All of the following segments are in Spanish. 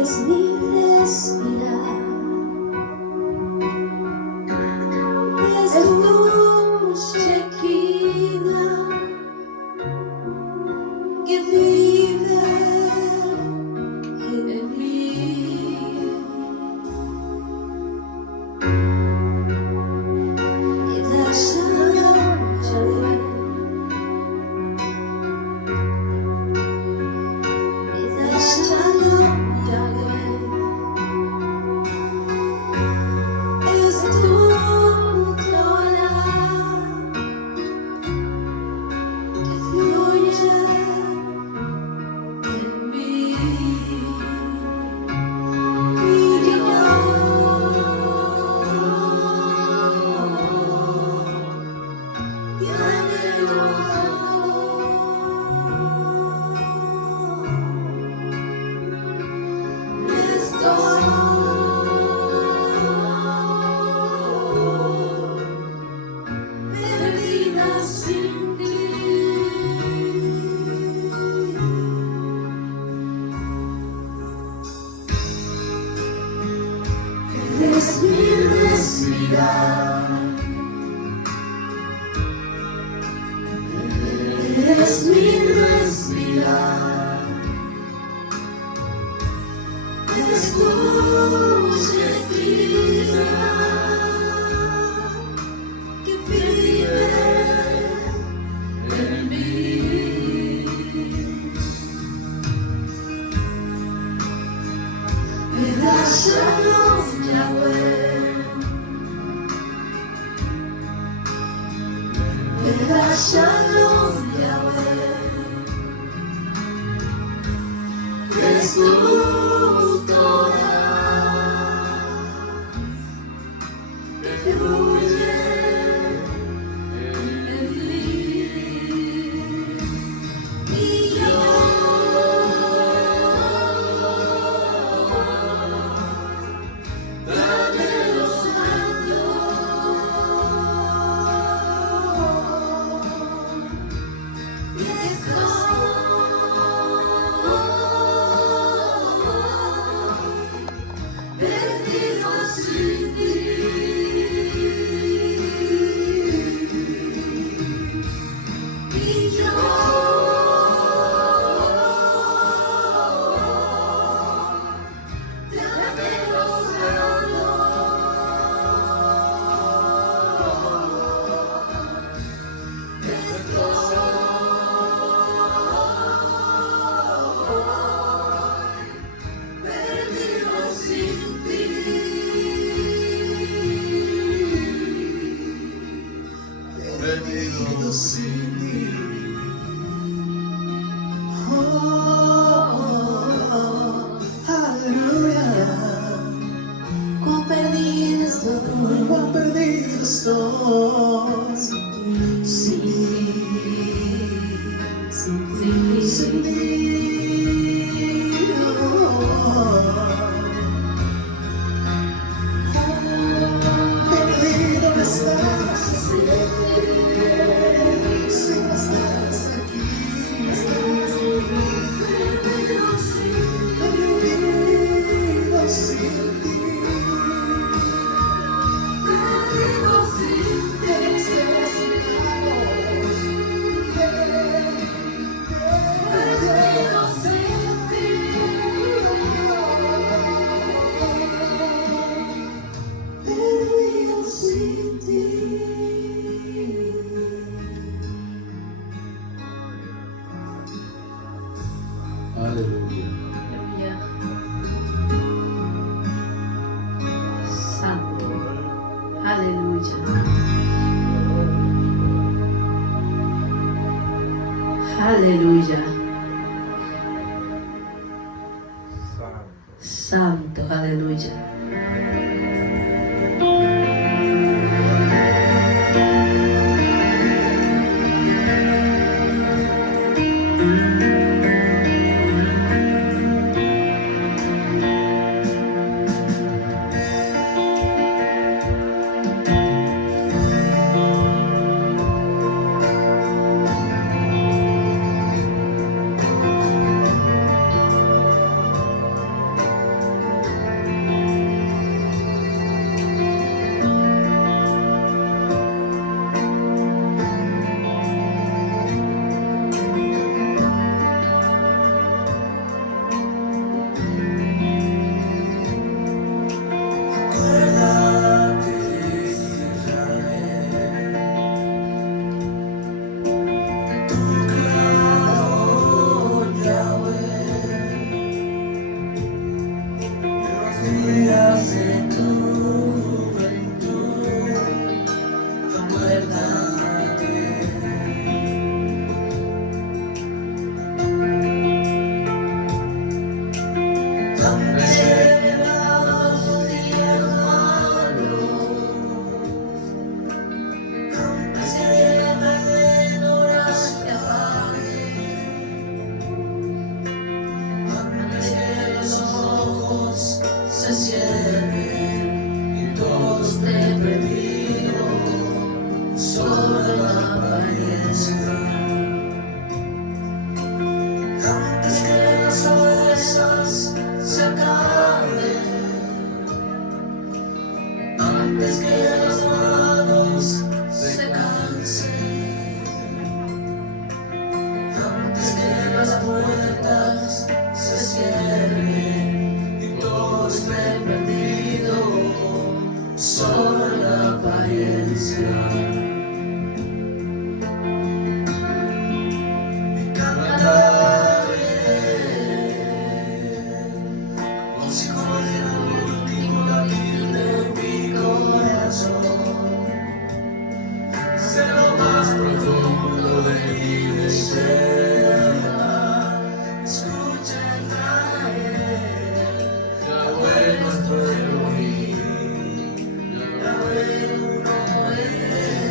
es mi respirar, es tu Shekinah que vive en mí. Y da Shalom Yahweh, y da Shalom Yahweh, es tu Torah que fluye en mí. Y yo te anhelo. Perdida sin ti. Eres mi respirar, eres mi respirar, eres tu Shekinah que vive en mí. Me da Shalom Yahweh, me da Shalom Yahweh, es tu Torah que fluye en mí. Y yo te anhelo santo. Y estoy perdido sin ti. Y yo te anhelo santo. Perdido sin ti. Perdido sin ti. Aleluya. Cuán perdido estoy, Cuán perdido estoy sin ti, sin ti. sin ti. Perdido estás, si no estás aquí. Perdido sin ti. Perdido sin ti. Perdido sin ti. Perdido sin ti. Aleluya. Aleluya. Santo. Aleluya. Aleluya. Santo. Aleluya. días de tu juventud, acuérdate. Donde llevan los días malos, donde llevan en horas de donde los ojos se cierren y todo esté perdido, solo la apariencia. Antes que las fuerzas se acaben, antes que las manos se cansen, antes que las puertas se cierren y todo esté perdido, solo la apariencia. Y cantaré como si fuera el último latir de mi corazón, sé lo más profundo de mi deseo. Escucha Israel, Yahweh nuestro Elohim, Yahweh uno es.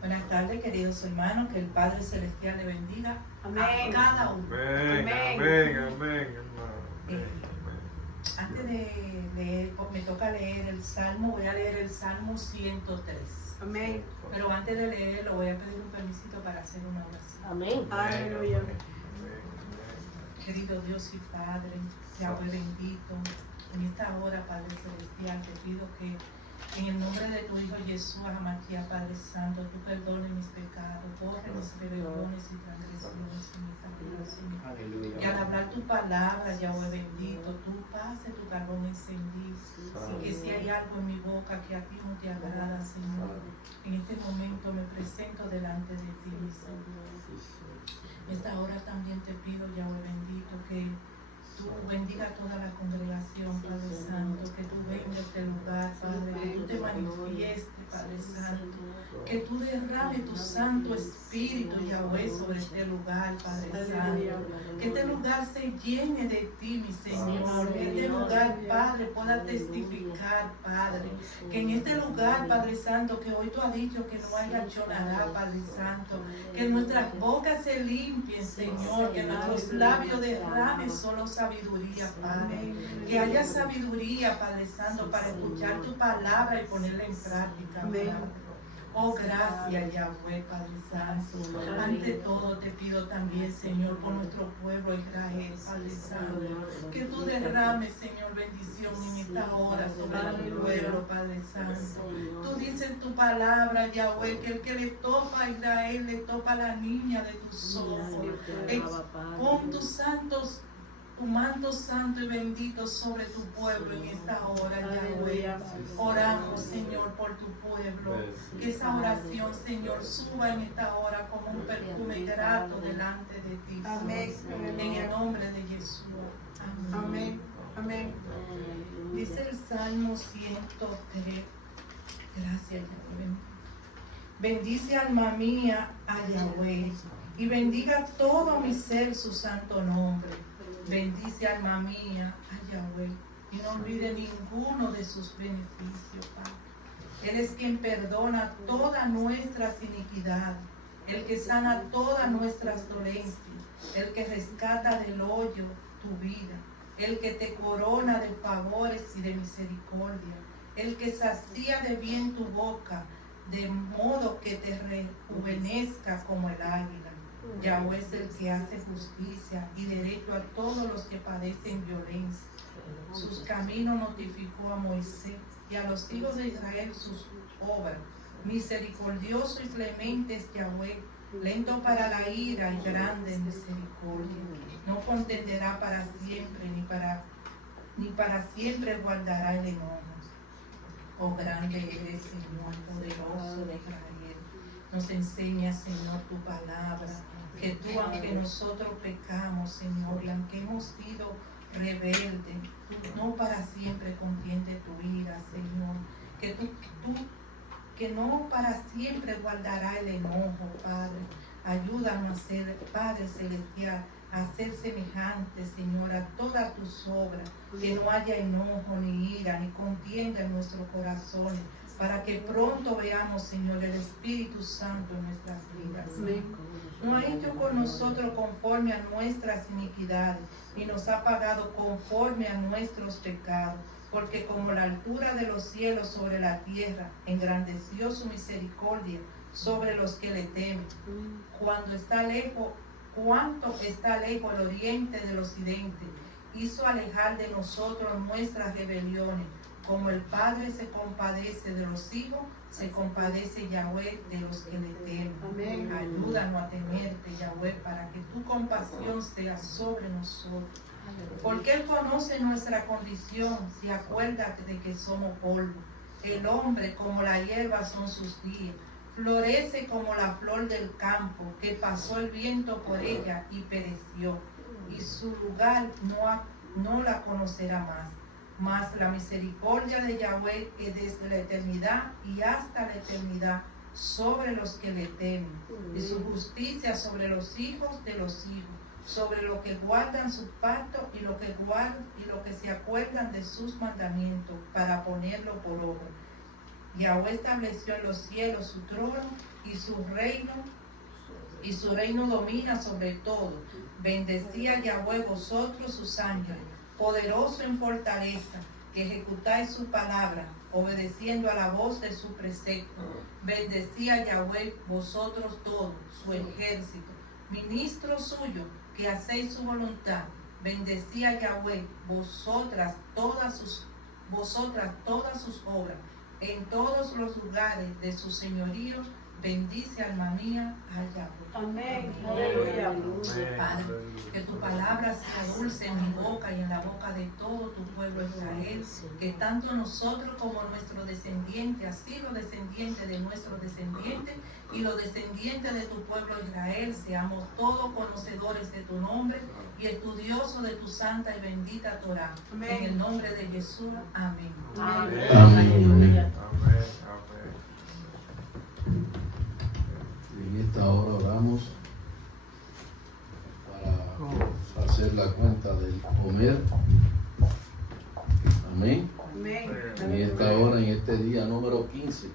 Buenas tardes, queridos hermanos, que el Padre Celestial le bendiga Amén. a cada uno. Amén. Amén. Antes de leer, me toca leer el Salmo, voy a leer el Salmo 103. Amén. Pero antes de leerlo, voy a pedir un permisito para hacer una oración. Amén. Aleluya. Querido Dios y Padre, Yahweh bendito, en esta hora, Padre Celestial, te pido que en el nombre de tu Hijo Jesús, Amaquia, Padre Santo, tú perdones mis pecados, borre mis rebeliones y transgresiones en esta vida, Señor. Y al hablar tu palabra, Yahweh bendito, tú pase tu carbón encendido. Y que si hay algo en mi boca que a ti no te agrada, Señor, en este momento me presento delante de ti, mi Señor. En esta hora también te pido, Yahweh bendito, que tú bendiga a toda la congregación, Padre Santo, que tú vengas a este lugar, Padre, que tú te manifiestes, Padre Santo, que tú derrames tu Santo Espíritu, Yahweh, sobre este lugar, Padre Santo, que este lugar se llene de ti, mi Señor, que este lugar, Padre, pueda testificar, Padre, que en este lugar, Padre Santo, que hoy tú has dicho que no haya chonará, Padre Santo, que nuestras bocas se limpien, Señor, que nuestros labios derramen solo sabiduría, Padre, que haya sabiduría, Padre Santo, para escuchar tu palabra y ponerla en práctica, Padre. Oh, gracias, Yahweh, Padre Santo. Ante todo te pido también, Señor, por nuestro pueblo Israel, Padre Santo, que tú derrames, Señor, bendición en esta hora sobre tu pueblo, Padre Santo. Tú dices en tu palabra, Yahweh, que el que le topa a Israel, le topa a la niña de tus ojos. Pon tus santos, tu manto santo y bendito sobre tu pueblo en esta hora, Yahweh. Oramos, Señor, por tu pueblo. Que esa oración, Señor, suba en esta hora como un perfume grato delante de ti. Amén. En el nombre de Jesús. Amén. Amén. Amén. Dice el Salmo 103. Gracias, Yahweh. Bendice alma mía a Yahweh y bendiga todo mi ser su santo nombre. Bendice alma mía a Yahweh y no olvide ninguno de sus beneficios, Padre. Él es quien perdona todas nuestras iniquidades, el que sana todas nuestras dolencias, el que rescata del hoyo tu vida, el que te corona de favores y de misericordia, el que sacía de bien tu boca, de modo que te rejuvenezca como el águila. Yahweh es el que hace justicia y derecho a todos los que padecen violencia. Sus caminos notificó a Moisés y a los hijos de Israel sus obras. Misericordioso y clemente es Yahweh, lento para la ira y grande en misericordia. No contenderá para siempre, ni para siempre guardará el enojo. Oh, grande eres, Señor, poderoso de Israel. Nos enseña, Señor, tu palabra, que tú, aunque nosotros pecamos, Señor, y aunque hemos sido rebeldes, no para siempre contiende tu ira, Señor, que no para siempre guardará el enojo, Padre. Ayúdanos a ser, Padre Celestial, a ser semejante, Señor, a todas tus obras, que no haya enojo, ni ira, ni contienda en nuestros corazones, para que pronto veamos, Señor, el Espíritu Santo en nuestras vidas. No ha hecho con nosotros conforme a nuestras iniquidades, y nos ha pagado conforme a nuestros pecados, porque como la altura de los cielos sobre la tierra, engrandeció su misericordia sobre los que le temen. Cuánto está lejos el oriente del occidente, hizo alejar de nosotros nuestras rebeliones. Como el Padre se compadece de los hijos, se compadece Yahweh de los que le temen. Amén. Ayúdanos a temerte, Yahweh, para que tu compasión sea sobre nosotros. Porque Él conoce nuestra condición, se acuerda de que somos polvo. El hombre como la hierba son sus días, florece como la flor del campo, que pasó el viento por ella y pereció, y su lugar no la conocerá más. Mas la misericordia de Yahweh es desde la eternidad y hasta la eternidad sobre los que le temen, y su justicia sobre los hijos de los hijos, sobre los que guardan su pacto y lo que se acuerdan de sus mandamientos para ponerlo por obra. Yahweh estableció en los cielos su trono y su reino domina sobre todo. Bendecía Yahweh vosotros sus ángeles, poderoso en fortaleza, que ejecutáis su palabra, obedeciendo a la voz de su precepto. Bendecía Yahweh vosotros todos, su ejército, ministros suyos, que hacéis su voluntad. Bendecía Yahweh vosotras todas sus obras, en todos los lugares de su señorío. Bendice, alma mía, a Yahweh. Amén. Aleluya. Padre, que tu palabra sea dulce en mi boca y en la boca de todo tu pueblo Israel, que tanto nosotros como nuestro descendiente, así los descendientes de nuestros descendientes y los descendientes de tu pueblo Israel, seamos todos conocedores de tu nombre y estudiosos de tu santa y bendita Torah. Amén. En el nombre de Jesús, amén. Amén. Aleluya. En esta hora oramos para hacer la cuenta del Homer. Amén. Amén. En esta hora, en este día número 15.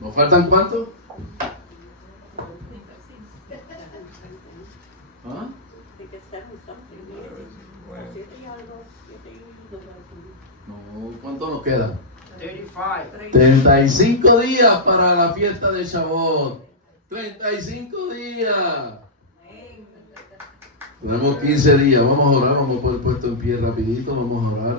¿Nos faltan cuántos? ¿Ah? No, ¿cuánto nos queda? 35 días para la fiesta de Shavuot. 35 días. Tenemos 15 días. Vamos a orar. Vamos a poner puesto en pie rapidito. Vamos a orar.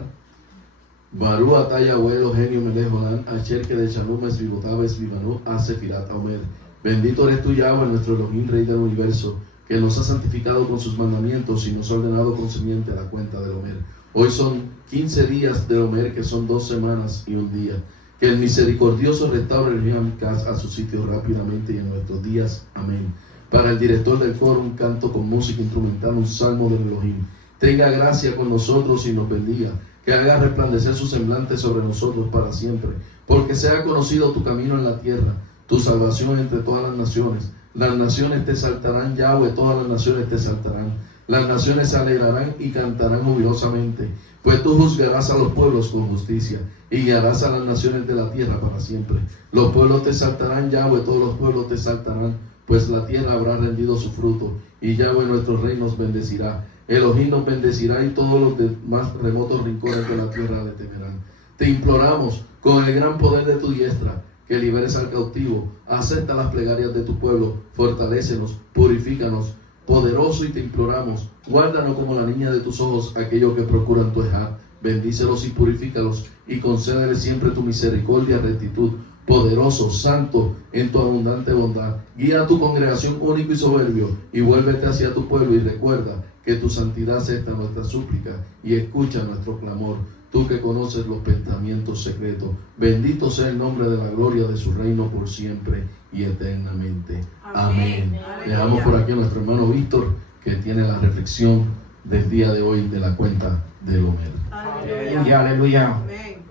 Barú ataya abuelo genio melejodan acher que de Shalom es vivotaba es vivanu hace firat omer. Bendito eres tú, Yahweh, nuestro Elohim, Rey del universo, que nos ha santificado con sus mandamientos y nos ha ordenado concerniente a la cuenta del Homer. Hoy son 15 días de Homer, que son 2 semanas y un día. Que el misericordioso restaure el Yamkas a su sitio rápidamente y en nuestros días. Amén. Para el director del coro, un canto con música instrumental, un salmo del Elohim. Tenga gracia con nosotros y nos bendiga. Que haga resplandecer su semblante sobre nosotros para siempre. Porque sea conocido tu camino en la tierra, tu salvación entre todas las naciones. Las naciones te saltarán, Yahweh, todas las naciones te saltarán. Las naciones se alegrarán y cantarán jubilosamente, pues tú juzgarás a los pueblos con justicia y guiarás a las naciones de la tierra para siempre. Los pueblos te saltarán, Yahweh, todos los pueblos te saltarán, pues la tierra habrá rendido su fruto y Yahweh nuestro rey nos bendecirá. Elohim nos bendecirá y todos los más remotos rincones de la tierra le temerán. Te imploramos con el gran poder de tu diestra que liberes al cautivo, acepta las plegarias de tu pueblo, fortalécenos, purifícanos, poderoso, y te imploramos, guárdanos como la niña de tus ojos, aquellos que procuran tu ejad, bendícelos y purifícalos, y concédeles siempre tu misericordia y rectitud, poderoso, santo, en tu abundante bondad. Guía a tu congregación único y soberbio, y vuélvete hacia tu pueblo, y recuerda que tu santidad acepta nuestra súplica, y escucha nuestro clamor. Tú que conoces los pensamientos secretos, bendito sea el nombre de la gloria de su reino por siempre y eternamente. Amén. Dejamos por aquí a nuestro hermano Víctor, que tiene la reflexión del día de hoy de la cuenta del Homer. Aleluya. Aleluya. Amén.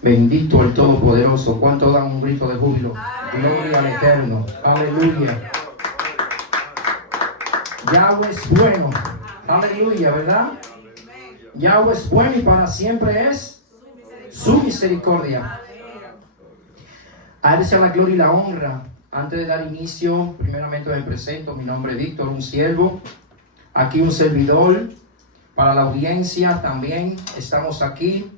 Bendito el Todopoderoso. ¿Cuánto dan un grito de júbilo? Gloria al Eterno. Aleluya. Yahweh es bueno. Aleluya, ¿verdad? Yahweh es bueno y para siempre es su misericordia. A Él sea la gloria y la honra. Antes de dar inicio, primeramente me presento. Mi nombre es Víctor, un siervo. Aquí un servidor. Para la audiencia también estamos aquí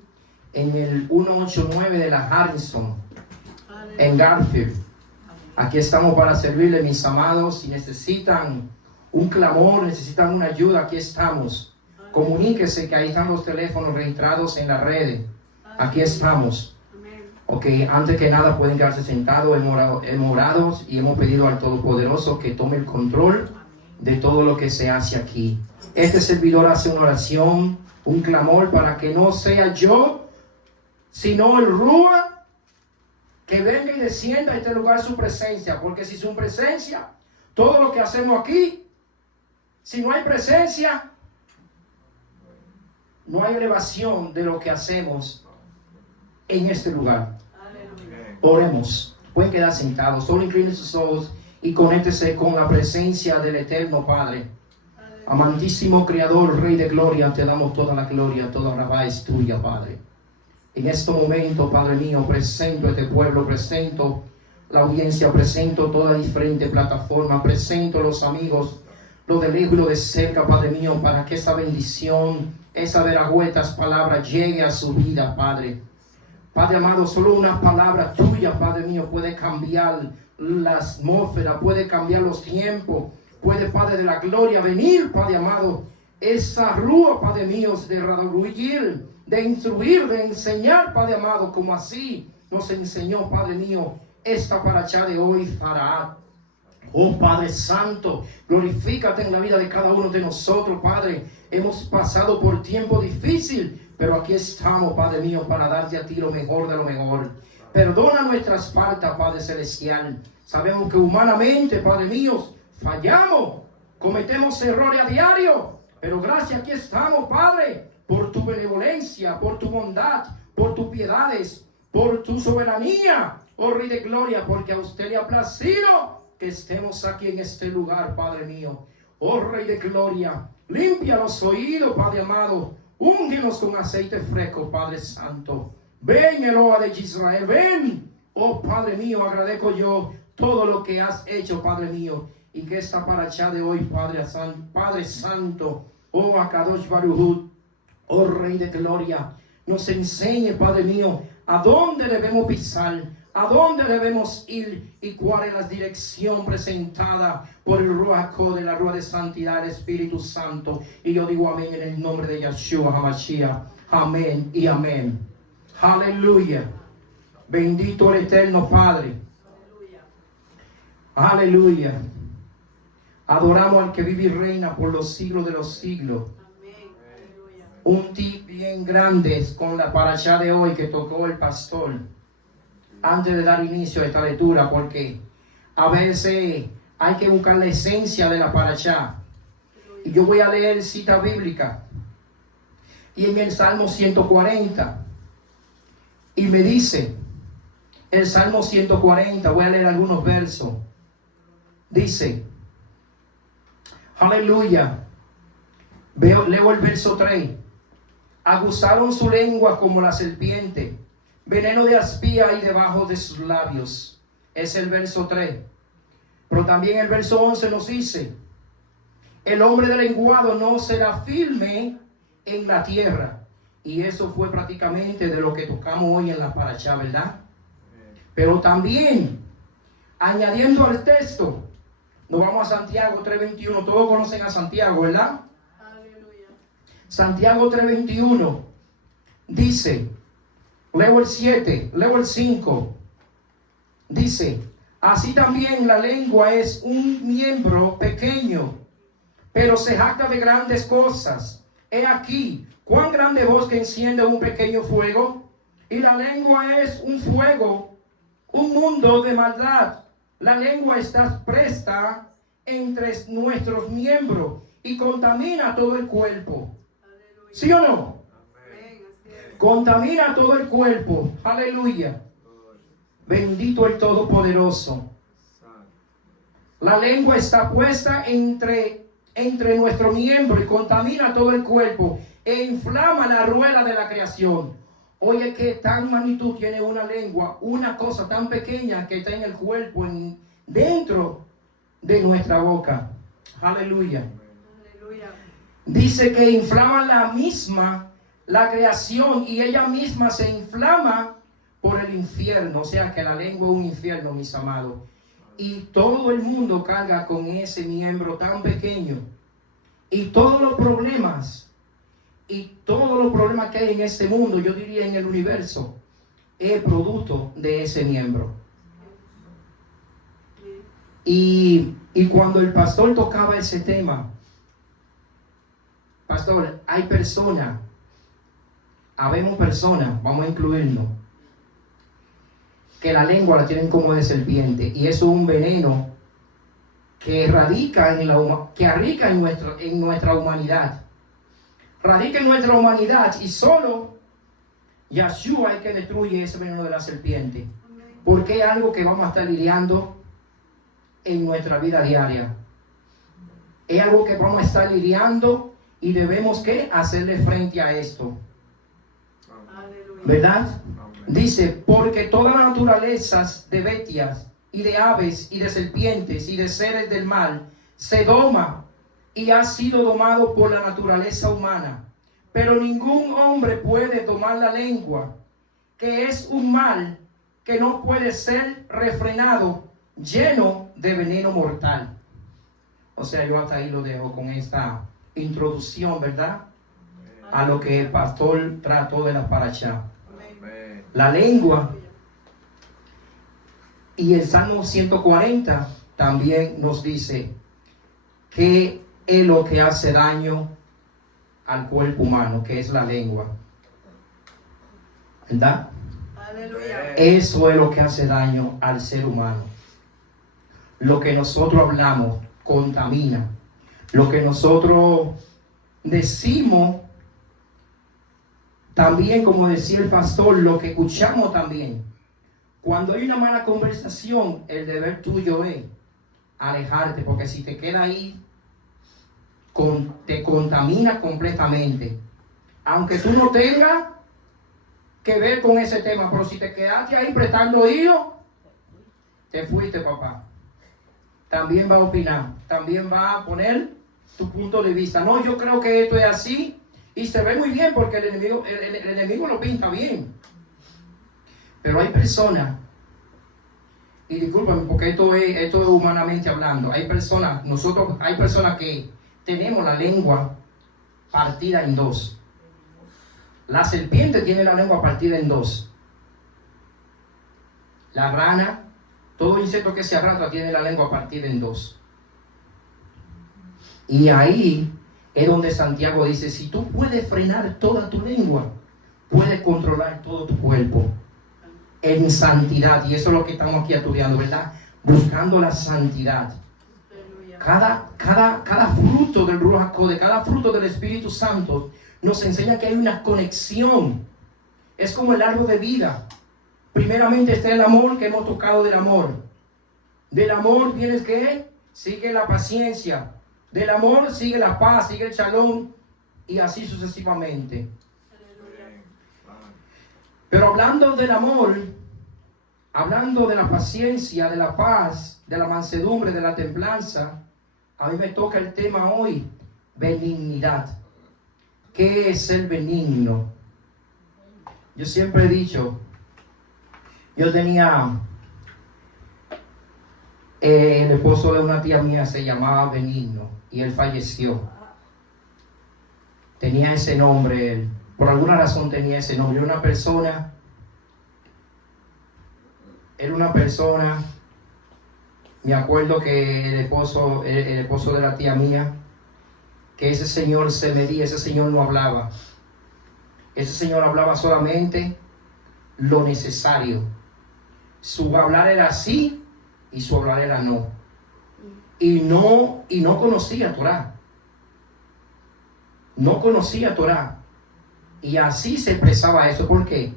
en el 189 de la Harrison, en Garfield. Aquí estamos para servirle, mis amados. Si necesitan un clamor, necesitan una ayuda, aquí estamos. Comuníquese, que ahí están los teléfonos registrados en las redes. Aquí estamos. Ok, antes que nada pueden quedarse sentados. Hemos orado y hemos pedido al Todopoderoso que tome el control de todo lo que se hace aquí. Este servidor hace una oración, un clamor para que no sea yo, sino el Rúa que venga y descienda a este lugar su presencia. Porque si su presencia, todo lo que hacemos aquí, si no hay presencia, no hay elevación de lo que hacemos en este lugar. Oremos. Pueden quedar sentados. Solo inclinen sus ojos y conéctese con la presencia del Eterno Padre. Amantísimo Creador, Rey de Gloria, te damos toda la gloria, toda la alabanza es tuya, Padre. En este momento, Padre mío, presento este pueblo, presento la audiencia, presento toda diferente plataforma, presento los amigos, lo de lejos y lo de cerca, Padre mío, para que esa bendición, esa veragüetas palabras llegue a su vida, Padre. Padre amado, solo una palabra tuya, Padre mío, puede cambiar la atmósfera, puede cambiar los tiempos, puede, Padre de la gloria, venir, Padre amado, esa rúa, Padre mío, de redarguir, de instruir, de enseñar, Padre amado, como así nos enseñó, Padre mío, esta paracha de hoy, Faraón. Oh Padre Santo, glorifícate en la vida de cada uno de nosotros, Padre. Hemos pasado por tiempo difícil, pero aquí estamos, Padre mío, para darte a ti lo mejor de lo mejor. Perdona nuestras faltas, Padre Celestial. Sabemos que humanamente, Padre mío, fallamos, cometemos errores a diario, pero gracias, aquí estamos, Padre, por tu benevolencia, por tu bondad, por tus piedades, por tu soberanía, oh Rey de Gloria, porque a usted le ha placido que estemos aquí en este lugar, Padre mío. Oh Rey de Gloria, limpia los oídos, Padre amado, úngenos con aceite fresco, Padre Santo. Ven, Eloa de Israel, ven. Oh Padre mío, agradezco yo todo lo que has hecho, Padre mío, y que esta paracha de hoy, Padre Santo, oh Akadosh Baruj, oh Rey de Gloria, nos enseñe, Padre mío, a dónde debemos pisar, a dónde debemos ir y cuál es la dirección presentada por el Ruach de la Ruach de Santidad, el Espíritu Santo. Y yo digo amén en el nombre de Yeshua HaMashiach. Amén y amén. Aleluya. Bendito el eterno Padre. Aleluya. Adoramos al que vive y reina por los siglos de los siglos. Un tip bien grande con la paracha de hoy que tocó el pastor antes de dar inicio a esta lectura, porque a veces hay que buscar la esencia de la paracha. Y yo voy a leer cita bíblica. Y en el Salmo 140, y me dice, el Salmo 140, voy a leer algunos versos. Dice, aleluya, leo el verso 3. Aguzaron su lengua como la serpiente, veneno de aspía y debajo de sus labios. Es el verso 3. Pero también el verso 11 nos dice, el hombre de lenguado no será firme en la tierra. Y eso fue prácticamente de lo que tocamos hoy en la paracha, ¿verdad? Pero también, añadiendo al texto, nos vamos a Santiago 3:21. Todos conocen a Santiago, ¿verdad? Santiago 3:21 dice, leo el 7, leo el 5, dice, así también la lengua es un miembro pequeño, pero se jacta de grandes cosas. He aquí, cuán grande voz que enciende un pequeño fuego, y la lengua es un fuego, un mundo de maldad. La lengua está presta entre nuestros miembros y contamina todo el cuerpo. ¿Sí o no? Contamina todo el cuerpo. Aleluya. Bendito el Todopoderoso. La lengua está puesta entre nuestro miembro y contamina todo el cuerpo e inflama la rueda de la creación. Oye, qué tan magnitud tiene una lengua, una cosa tan pequeña que está en el cuerpo, dentro de nuestra boca. Aleluya. Dice que inflama la creación, y ella misma se inflama por el infierno. O sea que la lengua es un infierno, mis amados. Y todo el mundo carga con ese miembro tan pequeño. Y todos los problemas que hay en este mundo, yo diría en el universo, es producto de ese miembro. Y cuando el pastor tocaba ese tema, pastor, habemos personas, vamos a incluirnos, que la lengua la tienen como de serpiente, y eso es un veneno que radica en nuestra humanidad. Radica en nuestra humanidad, y solo Yeshua es que destruye ese veneno de la serpiente, porque es algo que vamos a estar lidiando en nuestra vida diaria. Es algo que vamos a estar lidiando y debemos que hacerle frente a esto. ¿Verdad? Dice, porque todas las naturalezas de bestias y de aves y de serpientes y de seres del mal se doma y ha sido domado por la naturaleza humana. Pero ningún hombre puede domar la lengua, que es un mal que no puede ser refrenado, lleno de veneno mortal. O sea, yo hasta ahí lo dejo con esta introducción, ¿verdad? A lo que el pastor trató de la paracha. La lengua. Y el Salmo 140 también nos dice que es lo que hace daño al cuerpo humano, que es la lengua. ¿Verdad? Aleluya. Eso es lo que hace daño al ser humano. Lo que nosotros hablamos contamina. Lo que nosotros decimos también, como decía el pastor, lo que escuchamos también. Cuando hay una mala conversación, el deber tuyo es alejarte, porque si te queda ahí, te contamina completamente. Aunque tú no tengas que ver con ese tema, pero si te quedaste ahí prestando oído, te fuiste, papá. También va a opinar, también va a poner tu punto de vista. No, yo creo que esto es así, y se ve muy bien porque el enemigo lo pinta bien. Pero hay personas, y discúlpame porque esto es humanamente hablando, hay personas que tenemos la lengua partida en dos. La serpiente tiene la lengua partida en dos. La rana, todo insecto que se arrastra tiene la lengua partida en dos. Y ahí es donde Santiago dice, si tú puedes frenar toda tu lengua, puedes controlar todo tu cuerpo en santidad. Y eso es lo que estamos aquí estudiando, ¿verdad? Buscando la santidad. Cada fruto del Ruach HaKodesh, cada fruto del Espíritu Santo nos enseña que hay una conexión. Es como el árbol de vida. Primeramente está el amor, que hemos tocado del amor. Del amor tienes que sigue la paciencia. Del amor sigue la paz, sigue el shalom, y así sucesivamente. Pero hablando del amor, hablando de la paciencia, de la paz, de la mansedumbre, de la templanza, a mí me toca el tema hoy, benignidad. ¿Qué es ser benigno? Yo siempre he dicho, yo tenía el esposo de una tía mía, se llamaba Benigno, y él falleció. Tenía ese nombre, él, por alguna razón tenía ese nombre. Era una persona, me acuerdo que el esposo de la tía mía, que ese señor se medía, ese señor no hablaba. Ese señor hablaba solamente lo necesario. Su hablar era sí y su hablar era no. Y no conocía Torah. No conocía Torah. Y así se expresaba eso. ¿Por qué?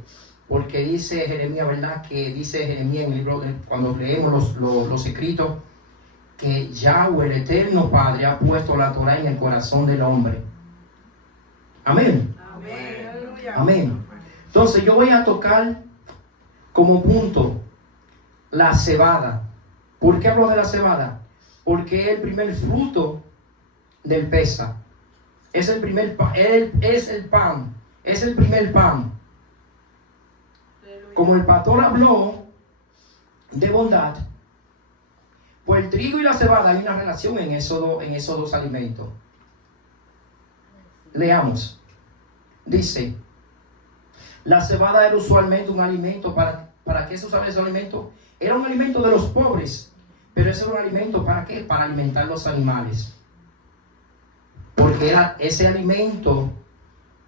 Porque dice Jeremías, ¿verdad? Que dice Jeremías en el libro, cuando leemos los escritos, que Yahweh, el eterno Padre, ha puesto la Torah en el corazón del hombre. Amén. Amén. Entonces yo voy a tocar como punto la cebada. ¿Por qué hablo de la cebada? Porque es el primer fruto del Pesaj. Es el primer pan, es el pan, es el primer pan. Como el pastor habló de bondad, pues el trigo y la cebada hay una relación en esos dos alimentos. Leamos. Dice, la cebada era usualmente un alimento ¿para qué se usaba ese alimento? Era un alimento de los pobres, pero ese era un alimento ¿para qué? Para alimentar los animales. Porque ese alimento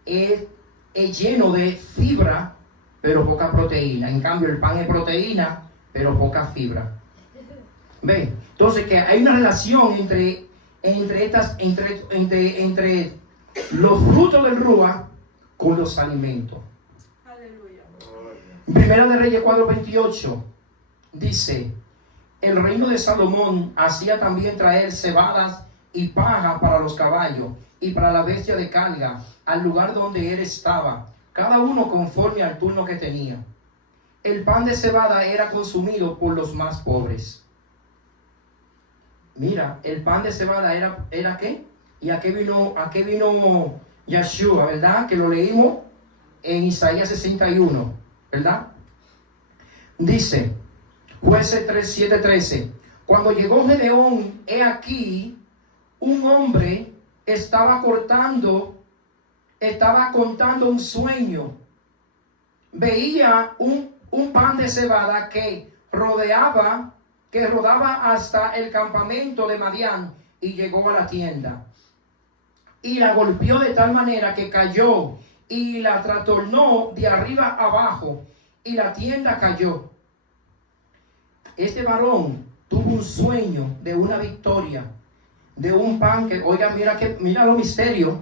es lleno de fibra, pero poca proteína. En cambio, el pan es proteína, pero poca fibra. ¿Ven? Entonces, que hay una relación entre los frutos del Ruach con los alimentos. Primera de Reyes 4:28 dice, el reino de Salomón hacía también traer cebadas y paja para los caballos y para la bestia de carga al lugar donde él estaba, cada uno conforme al turno que tenía. El pan de cebada era consumido por los más pobres. Mira, el pan de cebada era ¿qué? Y a qué vino Yeshua, ¿verdad? Que lo leímos en Isaías 61, ¿verdad? Dice, Jueces 7:13, cuando llegó Gedeón, he aquí, un hombre estaba contando un sueño. Veía un pan de cebada que rodaba hasta el campamento de Madián y llegó a la tienda. Y la golpeó de tal manera que cayó y la trastornó de arriba abajo y la tienda cayó. Este varón tuvo un sueño de una victoria, de un pan que, oiga, mira los misterios,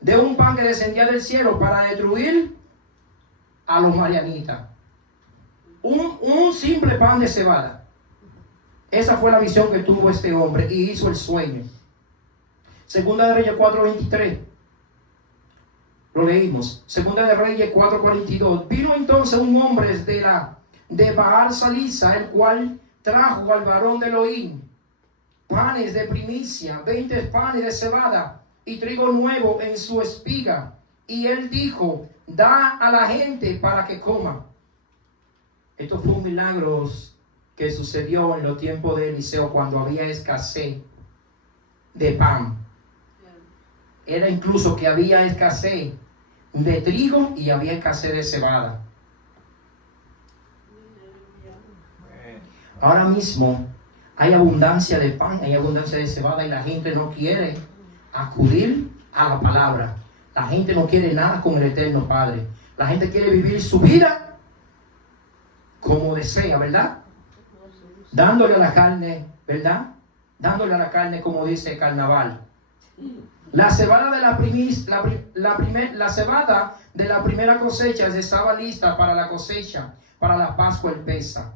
de un pan que descendía del cielo para destruir a los marianitas. Un simple pan de cebada. Esa fue la visión que tuvo este hombre y hizo el sueño. Segunda de Reyes 4:23. Lo leímos. Segunda de Reyes 4:42. Vino entonces un hombre de Baal Salisa, el cual trajo al varón de Elohim panes de primicia, 20 panes de cebada y trigo nuevo en su espiga. Y él dijo, da a la gente para que coma. Esto fue un milagro que sucedió en los tiempos de Eliseo cuando había escasez de pan. Era incluso que había escasez de trigo y había escasez de cebada. Ahora mismo hay abundancia de pan, hay abundancia de cebada y la gente no quiere acudir a la palabra. La gente no quiere nada con el Eterno Padre. La gente quiere vivir su vida como desea, ¿verdad? Dándole a la carne, ¿verdad? Dándole a la carne, como dice el carnaval. La cebada de la cebada de la primera cosecha estaba lista para la cosecha, para la Pascua el Pesa.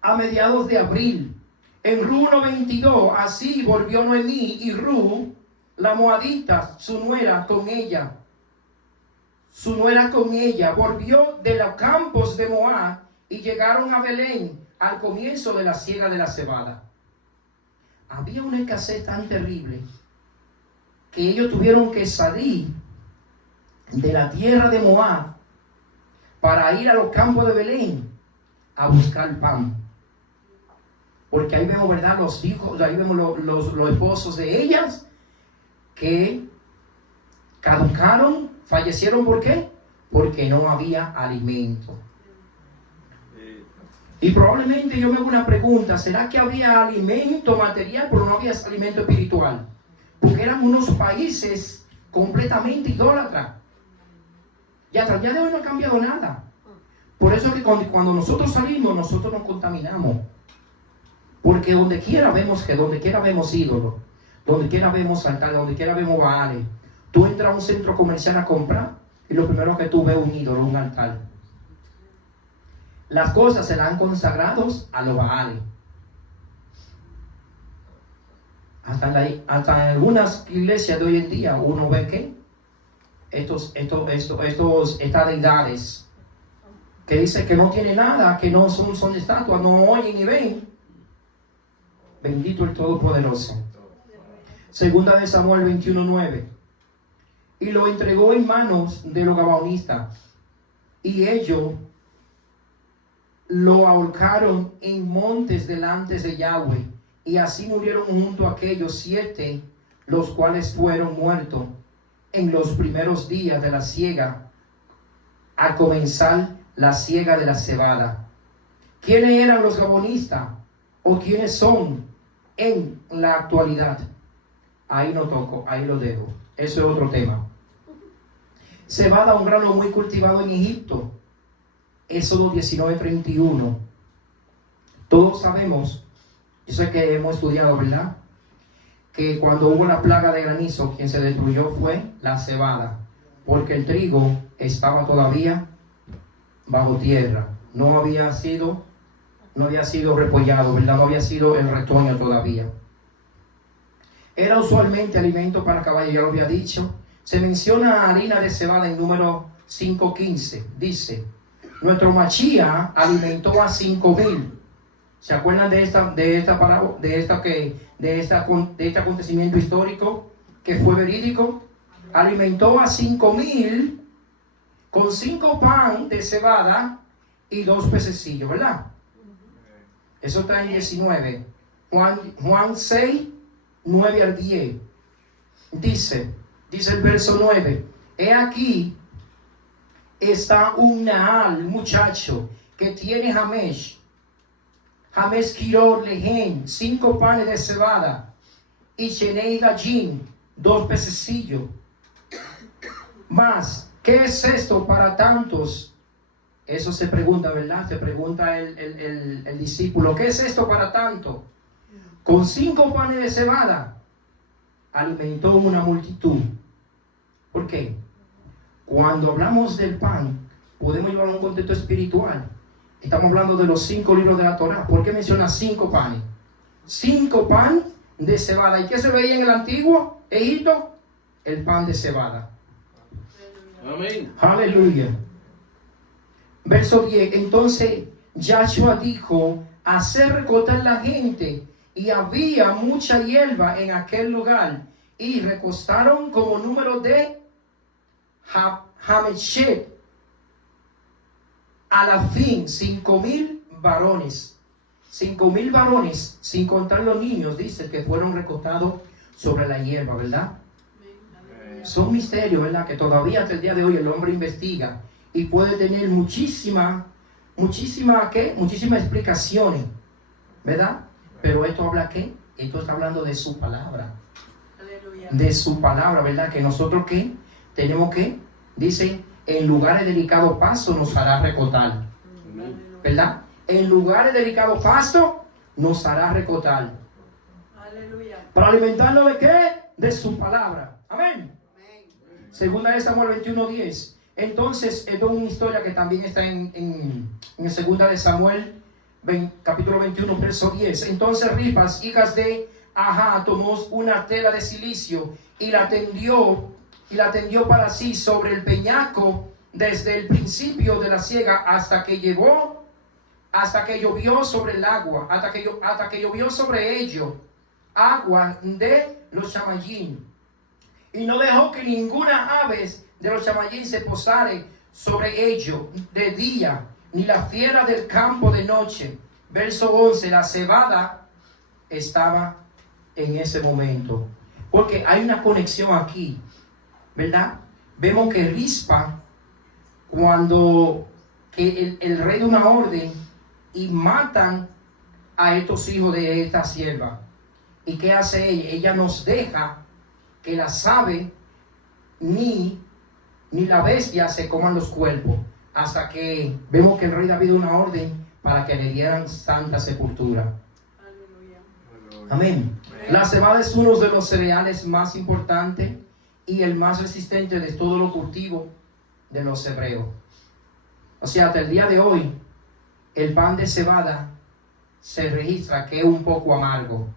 A mediados de abril, en Ru 92, así volvió Noemí y Ru, la moabita, su nuera con ella, volvió de los campos de Moab y llegaron a Belén al comienzo de la siega de la cebada. Había una escasez tan terrible que ellos tuvieron que salir de la tierra de Moab para ir a los campos de Belén a buscar pan. Porque ahí vemos, ¿verdad? Los hijos, ahí vemos los esposos de ellas que caducaron, fallecieron. ¿Por qué? Porque no había alimento. Y probablemente yo me hago una pregunta, ¿será que había alimento material pero no había alimento espiritual? Porque eran unos países completamente idólatras. Y hasta el día de hoy no ha cambiado nada. Por eso que cuando nosotros salimos, nosotros nos contaminamos. Porque donde quiera vemos ídolos, donde quiera vemos altares, donde quiera vemos baales. Tú entras a un centro comercial a comprar y lo primero que tú ves es un ídolo, un altar. Las cosas serán consagradas a los baales. Hasta en algunas iglesias de hoy en día uno ve que estas deidades que dicen que no tienen nada, que no son estatuas, no oyen ni ven. Bendito el Todopoderoso. Segunda de Samuel 21:9. Y lo entregó en manos de los gabaonistas, y ellos lo ahorcaron en montes delante de Yahweh, y así murieron junto a aquellos 7, los cuales fueron muertos en los primeros días de la siega, al comenzar la siega de la cebada. ¿Quiénes eran los gabaonistas? ¿O quiénes son en la actualidad? Ahí no toco, ahí lo dejo. Eso es otro tema. Cebada, un grano muy cultivado en Egipto. Éxodo 19:31. Todos sabemos, yo sé que hemos estudiado, ¿verdad?, que cuando hubo la plaga de granizo, quien se destruyó fue la cebada, porque el trigo estaba todavía bajo tierra, no había sido repollado, ¿verdad? No había sido el retoño todavía. Era usualmente alimento para caballos, ya lo había dicho. Se menciona harina de cebada en Número 5:15. Dice, nuestro Mashiach alimentó a 5,000. ¿Se acuerdan de este acontecimiento histórico que fue verídico? Alimentó a 5,000 con 5 pan de cebada y 2 pececillos, ¿verdad? Eso está en 19. Juan 6, 9 al 10. Dice el verso 9. He aquí está un Naal, un muchacho que tiene Jamesh Kiror Lehen, 5 panes de cebada, y Shenei Dajin, 2 pececillos. Mas, ¿qué es esto para tantos? Eso se pregunta, ¿verdad? Se pregunta el discípulo, ¿qué es esto para tanto? Con 5 panes de cebada alimentó una multitud. ¿Por qué? Cuando hablamos del pan, podemos llevar a un contexto espiritual. Estamos hablando de los 5 libros de la Torá. ¿Por qué menciona 5 panes? 5 pan de cebada. ¿Y qué se veía en el antiguo Egipto? El pan de cebada. Amén. Aleluya. Verso 10. Entonces Yahshua dijo, hacer recotar la gente, y había mucha hierba en aquel lugar, y recostaron como número de Hameshet a la fin 5,000 varones. 5,000 varones, sin contar los niños, dice que fueron recostados sobre la hierba, ¿verdad? Son misterios, ¿verdad? Que todavía hasta el día de hoy el hombre investiga y puede tener muchísimas explicaciones, ¿verdad? Pero esto habla ¿qué? Esto está hablando de su palabra. Aleluya. De su palabra, ¿verdad? Que nosotros ¿qué? Tenemos que, dice, en lugares delicados pasto nos hará recotar, ¿verdad? En lugares delicados pasto nos hará recotar. Aleluya. ¿Para alimentarlo de qué? De su palabra. Amén. Segunda de Samuel 21:10. Entonces, esto es una historia que también está en segunda de Samuel, capítulo 21, verso 10. Entonces Rifas, hijas de Ajá, tomó una tela de silicio y la tendió para sí sobre el peñasco desde el principio de la siega hasta que llovió sobre el agua, hasta que llovió sobre ello agua de los chamayín. Y no dejó que ninguna ave de los chamayín se posare sobre ello de día, ni la fiera del campo de noche. Verso 11, la cebada estaba en ese momento. Porque hay una conexión aquí, ¿verdad? Vemos que Rispa, cuando que el rey da una orden y matan a estos hijos de esta sierva. ¿Y qué hace ella? Ella nos deja que las aves ni la bestia se coman los cuerpos, hasta que vemos que el rey David da una orden para que le dieran santa sepultura. Aleluya. Amén. La cebada es uno de los cereales más importantes y el más resistente de todos los cultivos de los hebreos. O sea, hasta el día de hoy, el pan de cebada se registra que es un poco amargo.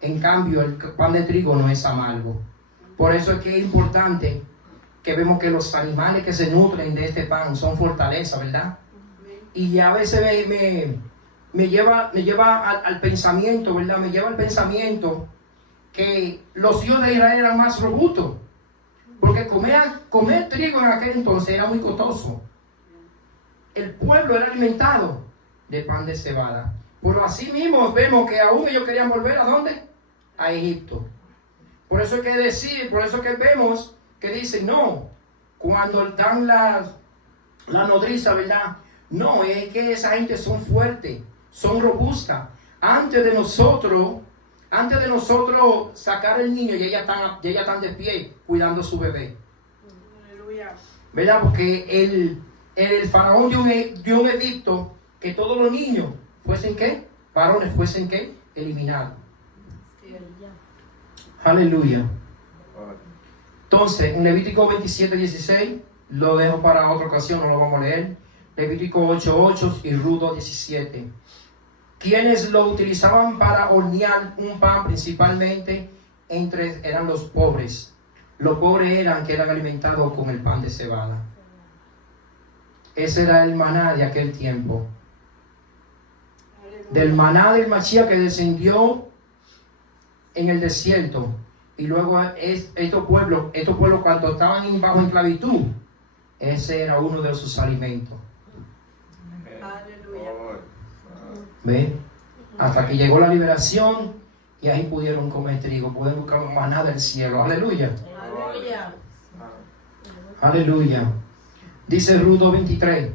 En cambio, el pan de trigo no es amargo. Por eso es que es importante que vemos que los animales que se nutren de este pan son fortaleza, ¿verdad? Y a veces me lleva al pensamiento, ¿verdad? Me lleva al pensamiento que los hijos de Israel eran más robustos, porque comer trigo en aquel entonces era muy costoso. El pueblo era alimentado de pan de cebada. Por así mismo vemos que aún ellos querían volver ¿a dónde? A Egipto. Por eso es que vemos que dicen, no, cuando dan la nodriza, ¿verdad? No, es que esa gente son fuertes, son robustas. Antes de nosotros sacar el niño, y ellas están de pie cuidando a su bebé. Aleluya. ¿Verdad? Porque el faraón de un edicto que todos los niños fuesen ¿qué? Varones fuesen ¿qué? Eliminados. Aleluya. Entonces, en Levítico 27:16, lo dejo para otra ocasión, no lo vamos a leer. Levítico 8:8 y Ruth 2:17. Quienes lo utilizaban para hornear un pan principalmente eran los pobres, Los pobres eran que eran alimentados con el pan de cebada. Ese era el maná de aquel tiempo. Del maná del Mashiach que descendió en el desierto. Y luego estos pueblos cuando estaban bajo esclavitud, ese era uno de sus alimentos. Aleluya. ¿Ve? Hasta que llegó la liberación y ahí pudieron comer trigo, pudieron buscar maná del cielo. Aleluya. Aleluya. Aleluya. Dice Ruth 23.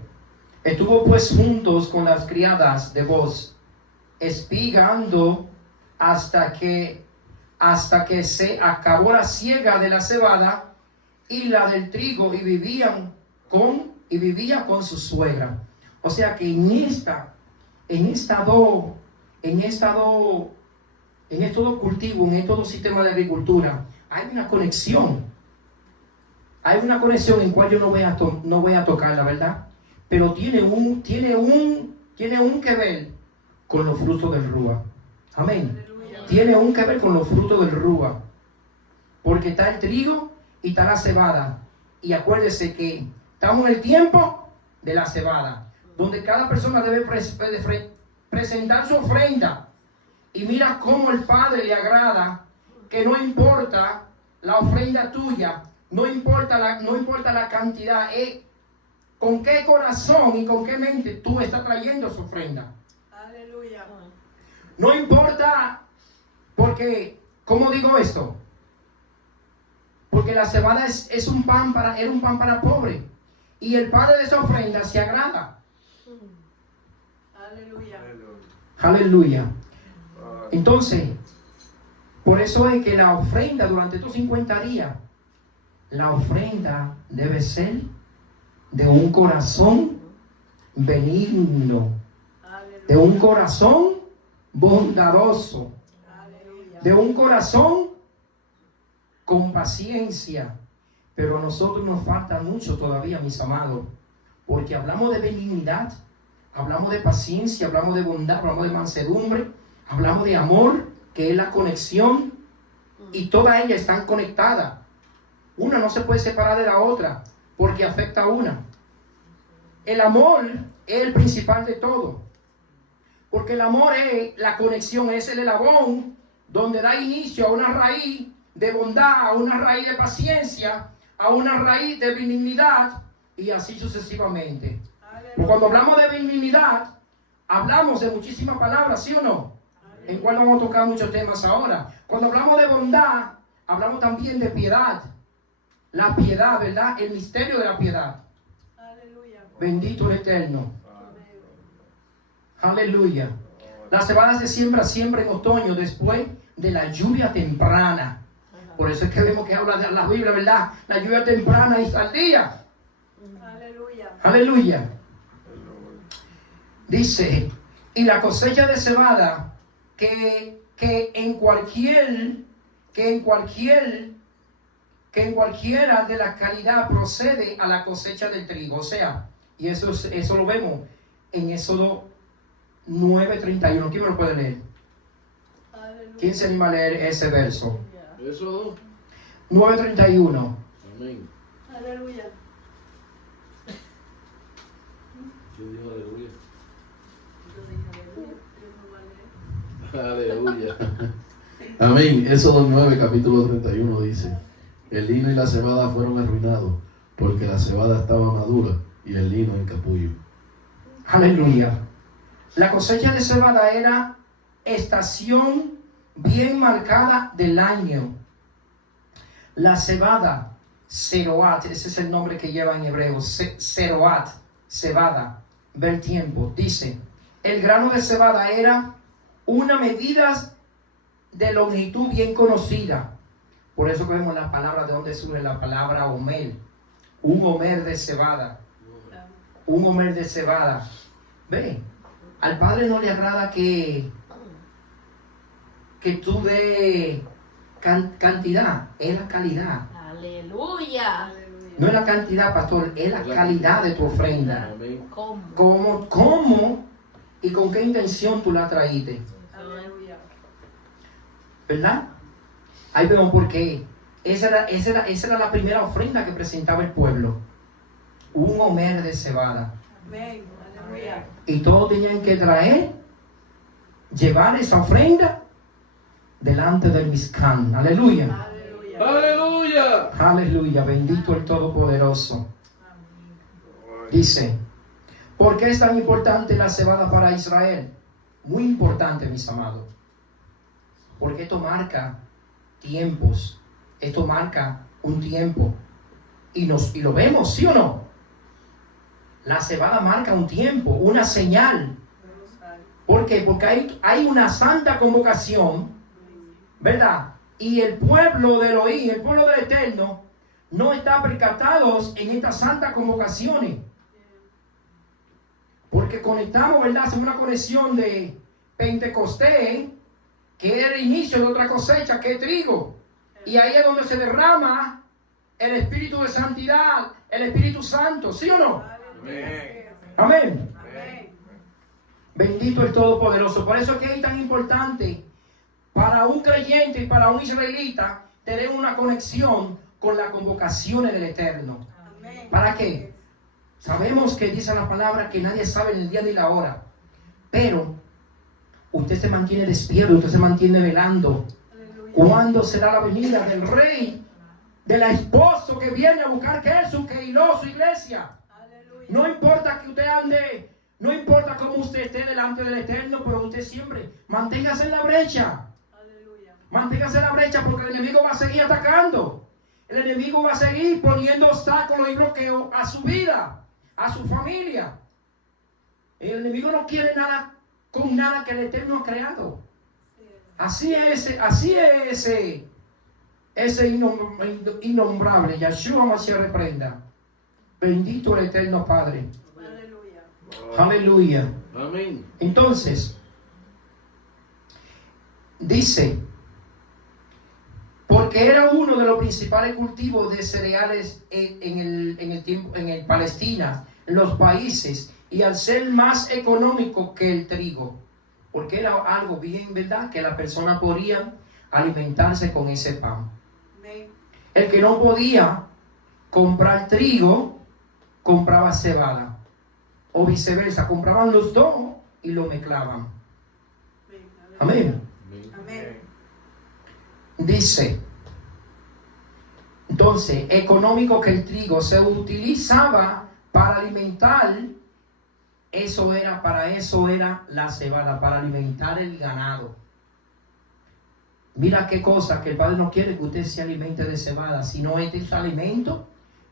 Estuvo pues juntos con las criadas de Boz, espigando hasta que se acabó la siega de la cebada y la del trigo, y vivía con su suegra. O sea que en estos dos cultivos, en estos dos sistemas de agricultura, hay una conexión. Hay una conexión en cual yo no voy a tocar, la verdad. Pero tiene un que ver con los frutos del Rúa. Amén. Tiene un que ver con los frutos del Rúa. Porque está el trigo y está la cebada. Y acuérdese que estamos en el tiempo de la cebada, donde cada persona debe presentar su ofrenda. Y mira cómo el Padre le agrada que no importa la ofrenda tuya, no importa la cantidad, con qué corazón y con qué mente tú estás trayendo su ofrenda. Aleluya. No importa, porque, ¿cómo digo esto? Porque la cebada era un pan para pobre. Y el Padre de esa ofrenda se agrada. Aleluya. Aleluya. Entonces, por eso es que la ofrenda durante estos 50 días, la ofrenda debe ser de un corazón benigno, de un corazón bondadoso, de un corazón con paciencia. Pero a nosotros nos falta mucho todavía, mis amados, porque hablamos de benignidad, hablamos de paciencia, hablamos de bondad, hablamos de mansedumbre, hablamos de amor, que es la conexión, y todas ellas están conectadas. Una no se puede separar de la otra, porque afecta a una. El amor es el principal de todo, porque el amor es la conexión, es el eslabón donde da inicio a una raíz de bondad, a una raíz de paciencia, a una raíz de benignidad, y así sucesivamente. Pero cuando hablamos de benignidad, hablamos de muchísimas palabras, ¿sí o no? En cual vamos a tocar muchos temas ahora. Cuando hablamos de bondad, hablamos también de piedad. La piedad, ¿verdad? El misterio de la piedad. Aleluya. Bendito el Eterno. Aleluya. La cebada se siembra siempre en otoño, después de la lluvia temprana. Por eso es que vemos que habla de la Biblia, ¿verdad? La lluvia temprana y tardía. Aleluya. Aleluya. Dice, y la cosecha de cebada que en cualquiera de la calidad procede a la cosecha del trigo. O sea, y eso lo vemos en Éxodo 9:31. ¿Quién me lo puede leer? Aleluya. ¿Quién se anima a leer ese verso? Eso 9:31. Amén. Aleluya. ¿Quién dijo aleluya? Yo dije aleluya. Aleluya. Amén. Éxodo 9, capítulo 31 dice: el lino y la cebada fueron arruinados, porque la cebada estaba madura y el lino en capullo. Aleluya. La cosecha de cebada era estación bien marcada del año. La cebada, Zeroat, ese es el nombre que lleva en hebreo, Zeroat, cebada, ver tiempo. Dice, el grano de cebada era una medida de longitud bien conocida. Por eso que vemos la palabra, de donde surge la palabra omer. Un omer de cebada. Un omer de cebada. Ve, al Padre no le agrada que tú de cantidad, es la calidad. Aleluya. No es la cantidad, pastor, es la calidad de tu ofrenda. Amén. ¿Cómo y con qué intención tú la traíste? Aleluya. ¿Verdad? Ahí vemos por qué Esa era la primera ofrenda que presentaba el pueblo. Un homer de cebada. Amén. Aleluya. Y todos tenían que llevar esa ofrenda delante del Mizcán. Aleluya. Aleluya. Aleluya. Aleluya. Bendito el Todopoderoso. Dice, ¿por qué es tan importante la cebada para Israel? Muy importante, mis amados. Porque esto marca tiempos. Esto marca un tiempo. Y lo vemos, ¿sí o no? La cebada marca un tiempo, una señal. ¿Por qué? Porque hay una santa convocación, ¿verdad? Y el pueblo de Elohim, el pueblo del Eterno, no está percatados en estas santas convocaciones. Porque conectamos, ¿verdad? Hacemos una conexión de Pentecostés, que era el inicio de otra cosecha, que es trigo. Y ahí es donde se derrama el Espíritu de Santidad, el Espíritu Santo, ¿sí o no? Amén. Amén. Bendito el Todopoderoso. Por eso es que es tan importante para un creyente y para un israelita tener una conexión con las convocaciones del Eterno. Amén. ¿Para qué? Sabemos que dice la palabra que nadie sabe el día ni la hora. Pero usted se mantiene despierto, usted se mantiene velando. Aleluya. ¿Cuándo será la venida del rey, del esposo que viene a buscar que es su iglesia? Aleluya. No importa que usted ande, no importa cómo usted esté delante del Eterno, pero usted siempre manténgase en la brecha. Aleluya. Manténgase en la brecha porque el enemigo va a seguir atacando. El enemigo va a seguir poniendo obstáculos y bloqueos a su vida, a su familia. El enemigo no quiere nada con nada que el Eterno ha creado. Así es ese innombrable. Yeshua Mashiach reprenda. Bendito el Eterno Padre. Aleluya. Aleluya. Amén. Entonces, dice, porque era uno de los principales cultivos de cereales en el Palestina, en los países, y al ser más económico que el trigo, porque era algo bien, ¿verdad?, que la persona podía alimentarse con ese pan. Amén. El que no podía comprar trigo, compraba cebada, o viceversa, compraban los dos y lo mezclaban. Amén. Amén. Dice, entonces, económico que el trigo se utilizaba para alimentar, para eso era la cebada, para alimentar el ganado. Mira qué cosa, que el Padre no quiere que usted se alimente de cebada, sino este es alimento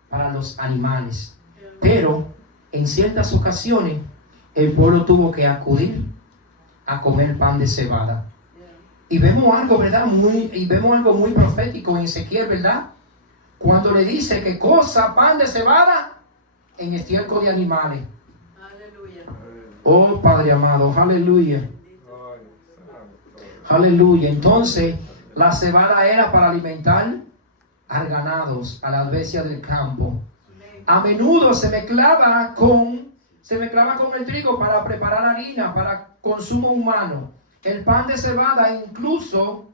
para los animales. Pero en ciertas ocasiones el pueblo tuvo que acudir a comer pan de cebada. Y vemos algo, ¿verdad? Vemos algo muy profético en Ezequiel, ¿verdad? Cuando le dice que cosa pan de cebada en estiércol de animales. Aleluya. Oh Padre amado, aleluya. Aleluya. Entonces, la cebada era para alimentar a ganados, a las bestias del campo. A menudo se mezclaba con el trigo para preparar harina para consumo humano. El pan de cebada incluso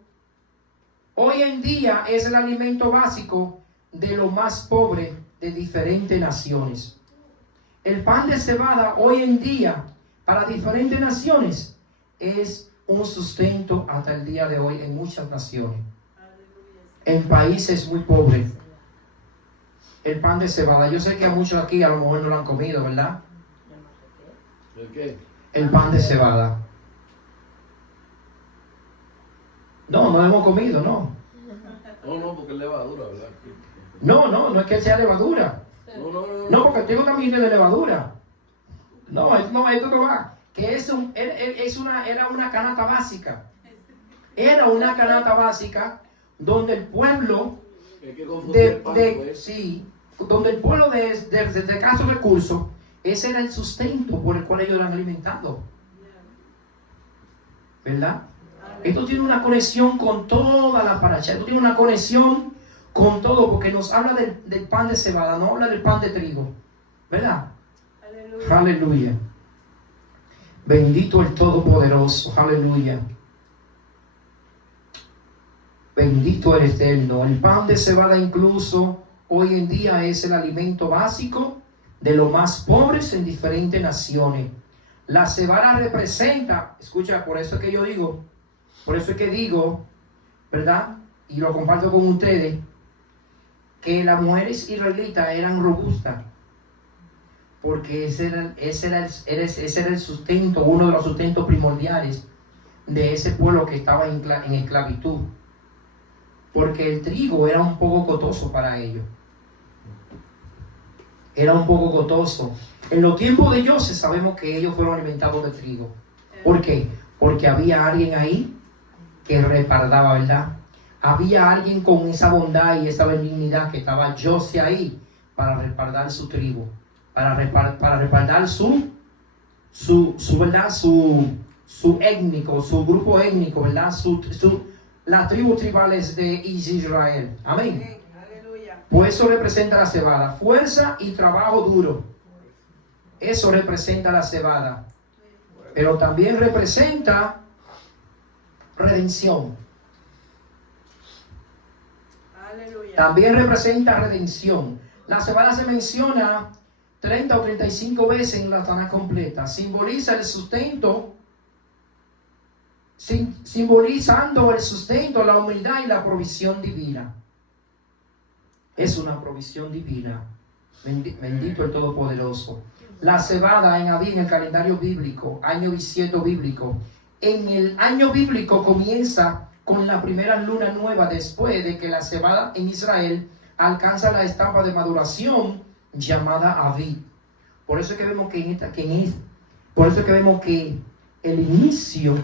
hoy en día es el alimento básico de los más pobres de diferentes naciones. El pan de cebada hoy en día para diferentes naciones es un sustento hasta el día de hoy en muchas naciones. En países muy pobres. El pan de cebada. Yo sé que a muchos aquí a lo mejor no lo han comido, ¿verdad? ¿El qué? El pan de cebada. No lo hemos comido, no. No, porque es levadura, ¿verdad? No es que sea levadura. No. No, porque tengo también de levadura. No, esto no va. Que era una canasta básica. Era una canasta básica donde el pueblo Hay que confundir el pan, pues. sí, donde el pueblo de escasos recursos, ese era el sustento por el cual ellos eran alimentados. ¿Verdad? Esto tiene una conexión con toda la paracha. Esto tiene una conexión con todo, porque nos habla del pan de cebada, no habla del pan de trigo. ¿Verdad? Aleluya. Aleluya. Bendito el Todopoderoso. Aleluya. Bendito el Eterno. El pan de cebada incluso hoy en día es el alimento básico de los más pobres en diferentes naciones. La cebada representa, escucha, por eso es que yo digo, por eso es que digo, ¿verdad? Y lo comparto con ustedes, que las mujeres israelitas eran robustas, porque ese era el sustento, uno de los sustentos primordiales de ese pueblo que estaba en esclavitud, porque el trigo era un poco costoso para ellos. Era un poco costoso. En los tiempos de José sabemos que ellos fueron alimentados de trigo. ¿Por qué? Porque había alguien ahí que respaldaba, ¿verdad? Había alguien con esa bondad y esa benignidad que estaba José ahí para respaldar su tribu, para respaldar su ¿verdad? Su étnico, su grupo étnico, ¿verdad? Las tribus tribales de Israel. Amén. Aleluya. Pues eso representa la cebada, fuerza y trabajo duro. Eso representa la cebada. Pero también representa redención. Aleluya. También representa redención. La cebada se menciona 30 o 35 veces en la Tanaj completa. Simboliza el sustento, simbolizando el sustento, la humildad y la provisión divina. Es una provisión divina. Bendito el Todopoderoso. La cebada en Abí, en el calendario bíblico, año bisiesto bíblico. En el año bíblico comienza con la primera luna nueva después de que la cebada en Israel alcanza la etapa de maduración llamada Abí. Por eso es que vemos que el inicio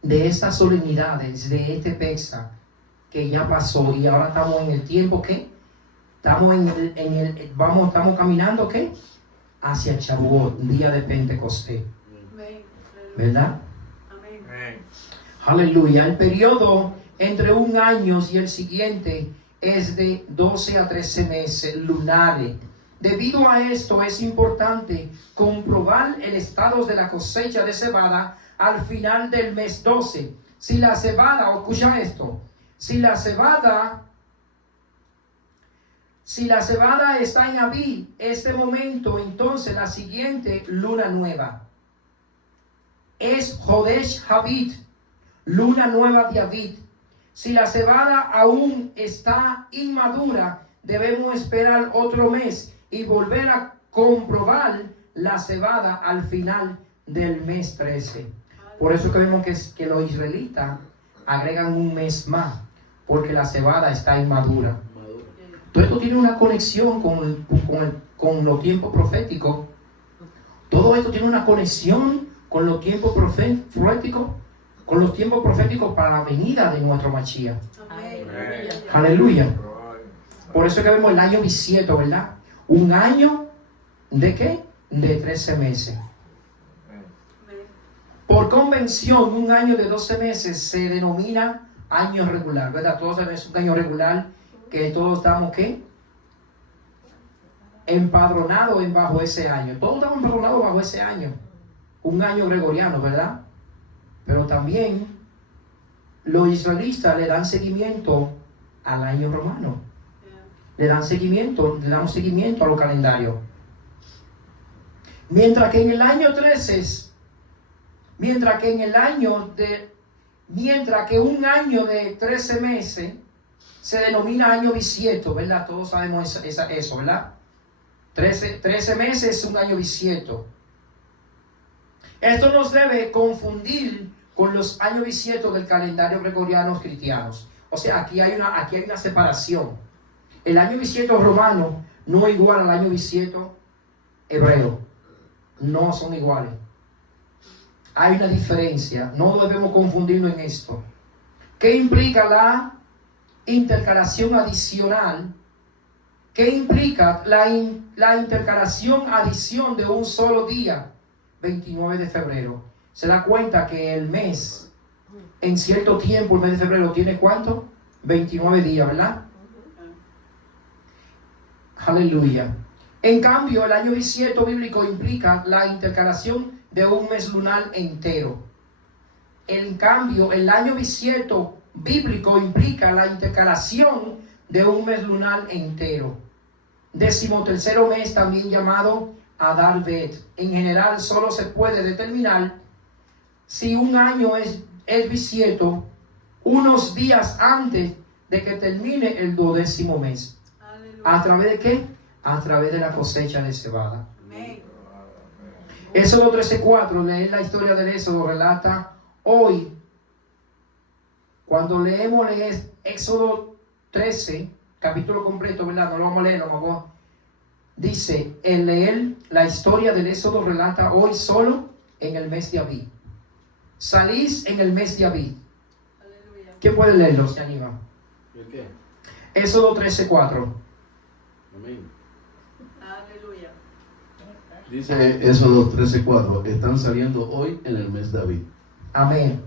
de estas solemnidades, de este Pesaj, que ya pasó y ahora estamos en el tiempo que estamos estamos caminando ¿qué? Hacia Shavuot, día de Pentecostés, Amén. ¿verdad? Amén. Aleluya. El periodo entre un año y el siguiente es de 12 a 13 meses lunares. Debido a esto es importante comprobar el estado de la cosecha de cebada al final del mes 12. Si la cebada, escucha esto, si la cebada está en Abí, este momento, entonces la siguiente luna nueva es Jodesh Habit, luna nueva de Abit. Si la cebada aún está inmadura, debemos esperar otro mes y volver a comprobar la cebada al final del mes 13. Por eso que vemos que los israelitas agregan un mes más, porque la cebada está inmadura. Todo esto tiene una conexión con los tiempos proféticos. Todo esto tiene una conexión con los tiempos proféticos, con los tiempos proféticos para la venida de nuestro Mashiach. Amén. Aleluya. Por eso que vemos el año bisiesto, ¿verdad? Un año ¿de qué? De 13 meses. Por convención, un año de 12 meses se denomina año regular, ¿verdad? Todos sabemos un año regular que todos estamos, ¿qué? Empadronados bajo ese año. Todos estamos empadronados bajo ese año. Un año gregoriano, ¿verdad? Pero también los israelitas le dan seguimiento al año romano. Le damos seguimiento a los calendarios. Mientras que en el año 13, mientras que un año de 13 meses se denomina año bisiesto, ¿verdad? Todos sabemos eso, ¿verdad? 13 meses es un año bisiesto. Esto nos debe confundir con los años bisiestos del calendario gregoriano cristianos. O sea, aquí hay una separación. El año bisiesto romano no es igual al año bisiesto hebreo. No son iguales. Hay una diferencia. No debemos confundirnos en esto. ¿Qué implica la intercalación adicional? ¿Qué implica la intercalación adición de un solo día? 29 de febrero. Se da cuenta que el mes, en cierto tiempo, el mes de febrero, ¿tiene cuánto? 29 días, ¿verdad? Aleluya. En cambio, el año bisiesto bíblico implica la intercalación de un mes lunar entero. En cambio, el año bisiesto bíblico implica la intercalación de un mes lunar entero. 13º mes, también llamado Adar Bet. En general, solo se puede determinar si un año es bisiesto unos días antes de que termine el 12º mes. Aleluya. ¿A través de qué? A través de la cosecha de cebada. Amén. Éxodo 13:4, leer la historia del Éxodo, relata hoy, cuando leemos Éxodo 13, capítulo completo, ¿verdad? No lo vamos a leer, dice, el leer la historia del Éxodo relata hoy solo en el mes de Abib. Salís en el mes de Abib. Aleluya. ¿Quién puede leerlo? Se anima. ¿El qué? Éxodo 13:4. Amén. Aleluya. Dice Éxodo 13:4, están saliendo hoy en el mes de David. Amén.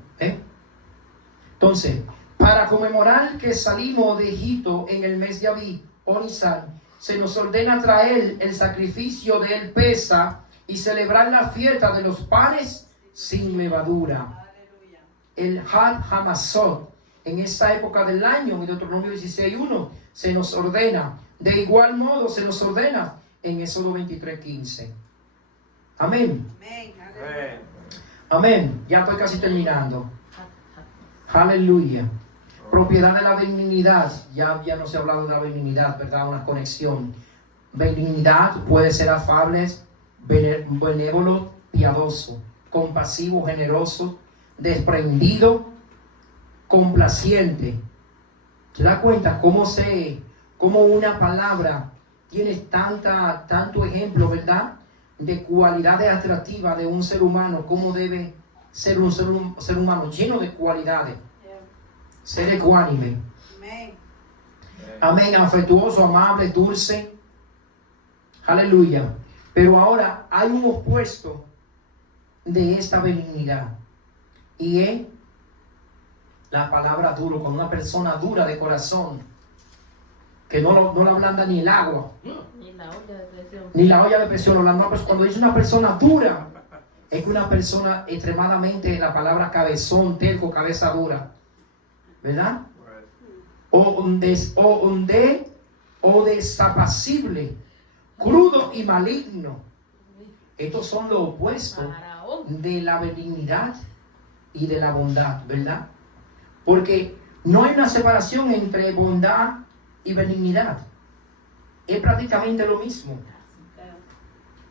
Entonces, para conmemorar que salimos de Egipto en el mes de Abib o Nisan, se nos ordena traer el sacrificio del Pesa y celebrar la fiesta de los panes sin levadura. Aleluya. El Had Hamasot. En esta época del año, en Deuteronomio 16:1, se nos ordena. De igual modo se nos ordena en Éxodo 23:15. Amén. Amén. Aleluya. Amén. Ya estoy casi terminando. Aleluya. Propiedad de la benignidad. Ya no se ha hablado de la benignidad, ¿verdad? Una conexión. Benignidad puede ser afable, benévolo, piadoso, compasivo, generoso, desprendido, complaciente. ¿Te das cuenta cómo una palabra tiene tanto ejemplo, ¿verdad? De cualidades atractivas de un ser humano, cómo debe ser un ser humano lleno de cualidades. Ser ecuánime. Amén. Amén. Afectuoso, amable, dulce. Aleluya. Pero ahora hay un opuesto de esta benignidad. Y es la palabra duro. Con una persona dura de corazón, que no la ablanda ni el agua, Ni la olla de presión. ni la olla de presión. Cuando dice una persona dura, es que una persona extremadamente, la palabra cabezón, terco, cabeza dura, ¿verdad? O desapacible, crudo y maligno. Estos son los opuestos Faraón. de la benignidad y de la bondad, ¿verdad? Porque no hay una separación entre bondad y benignidad. Es prácticamente lo mismo.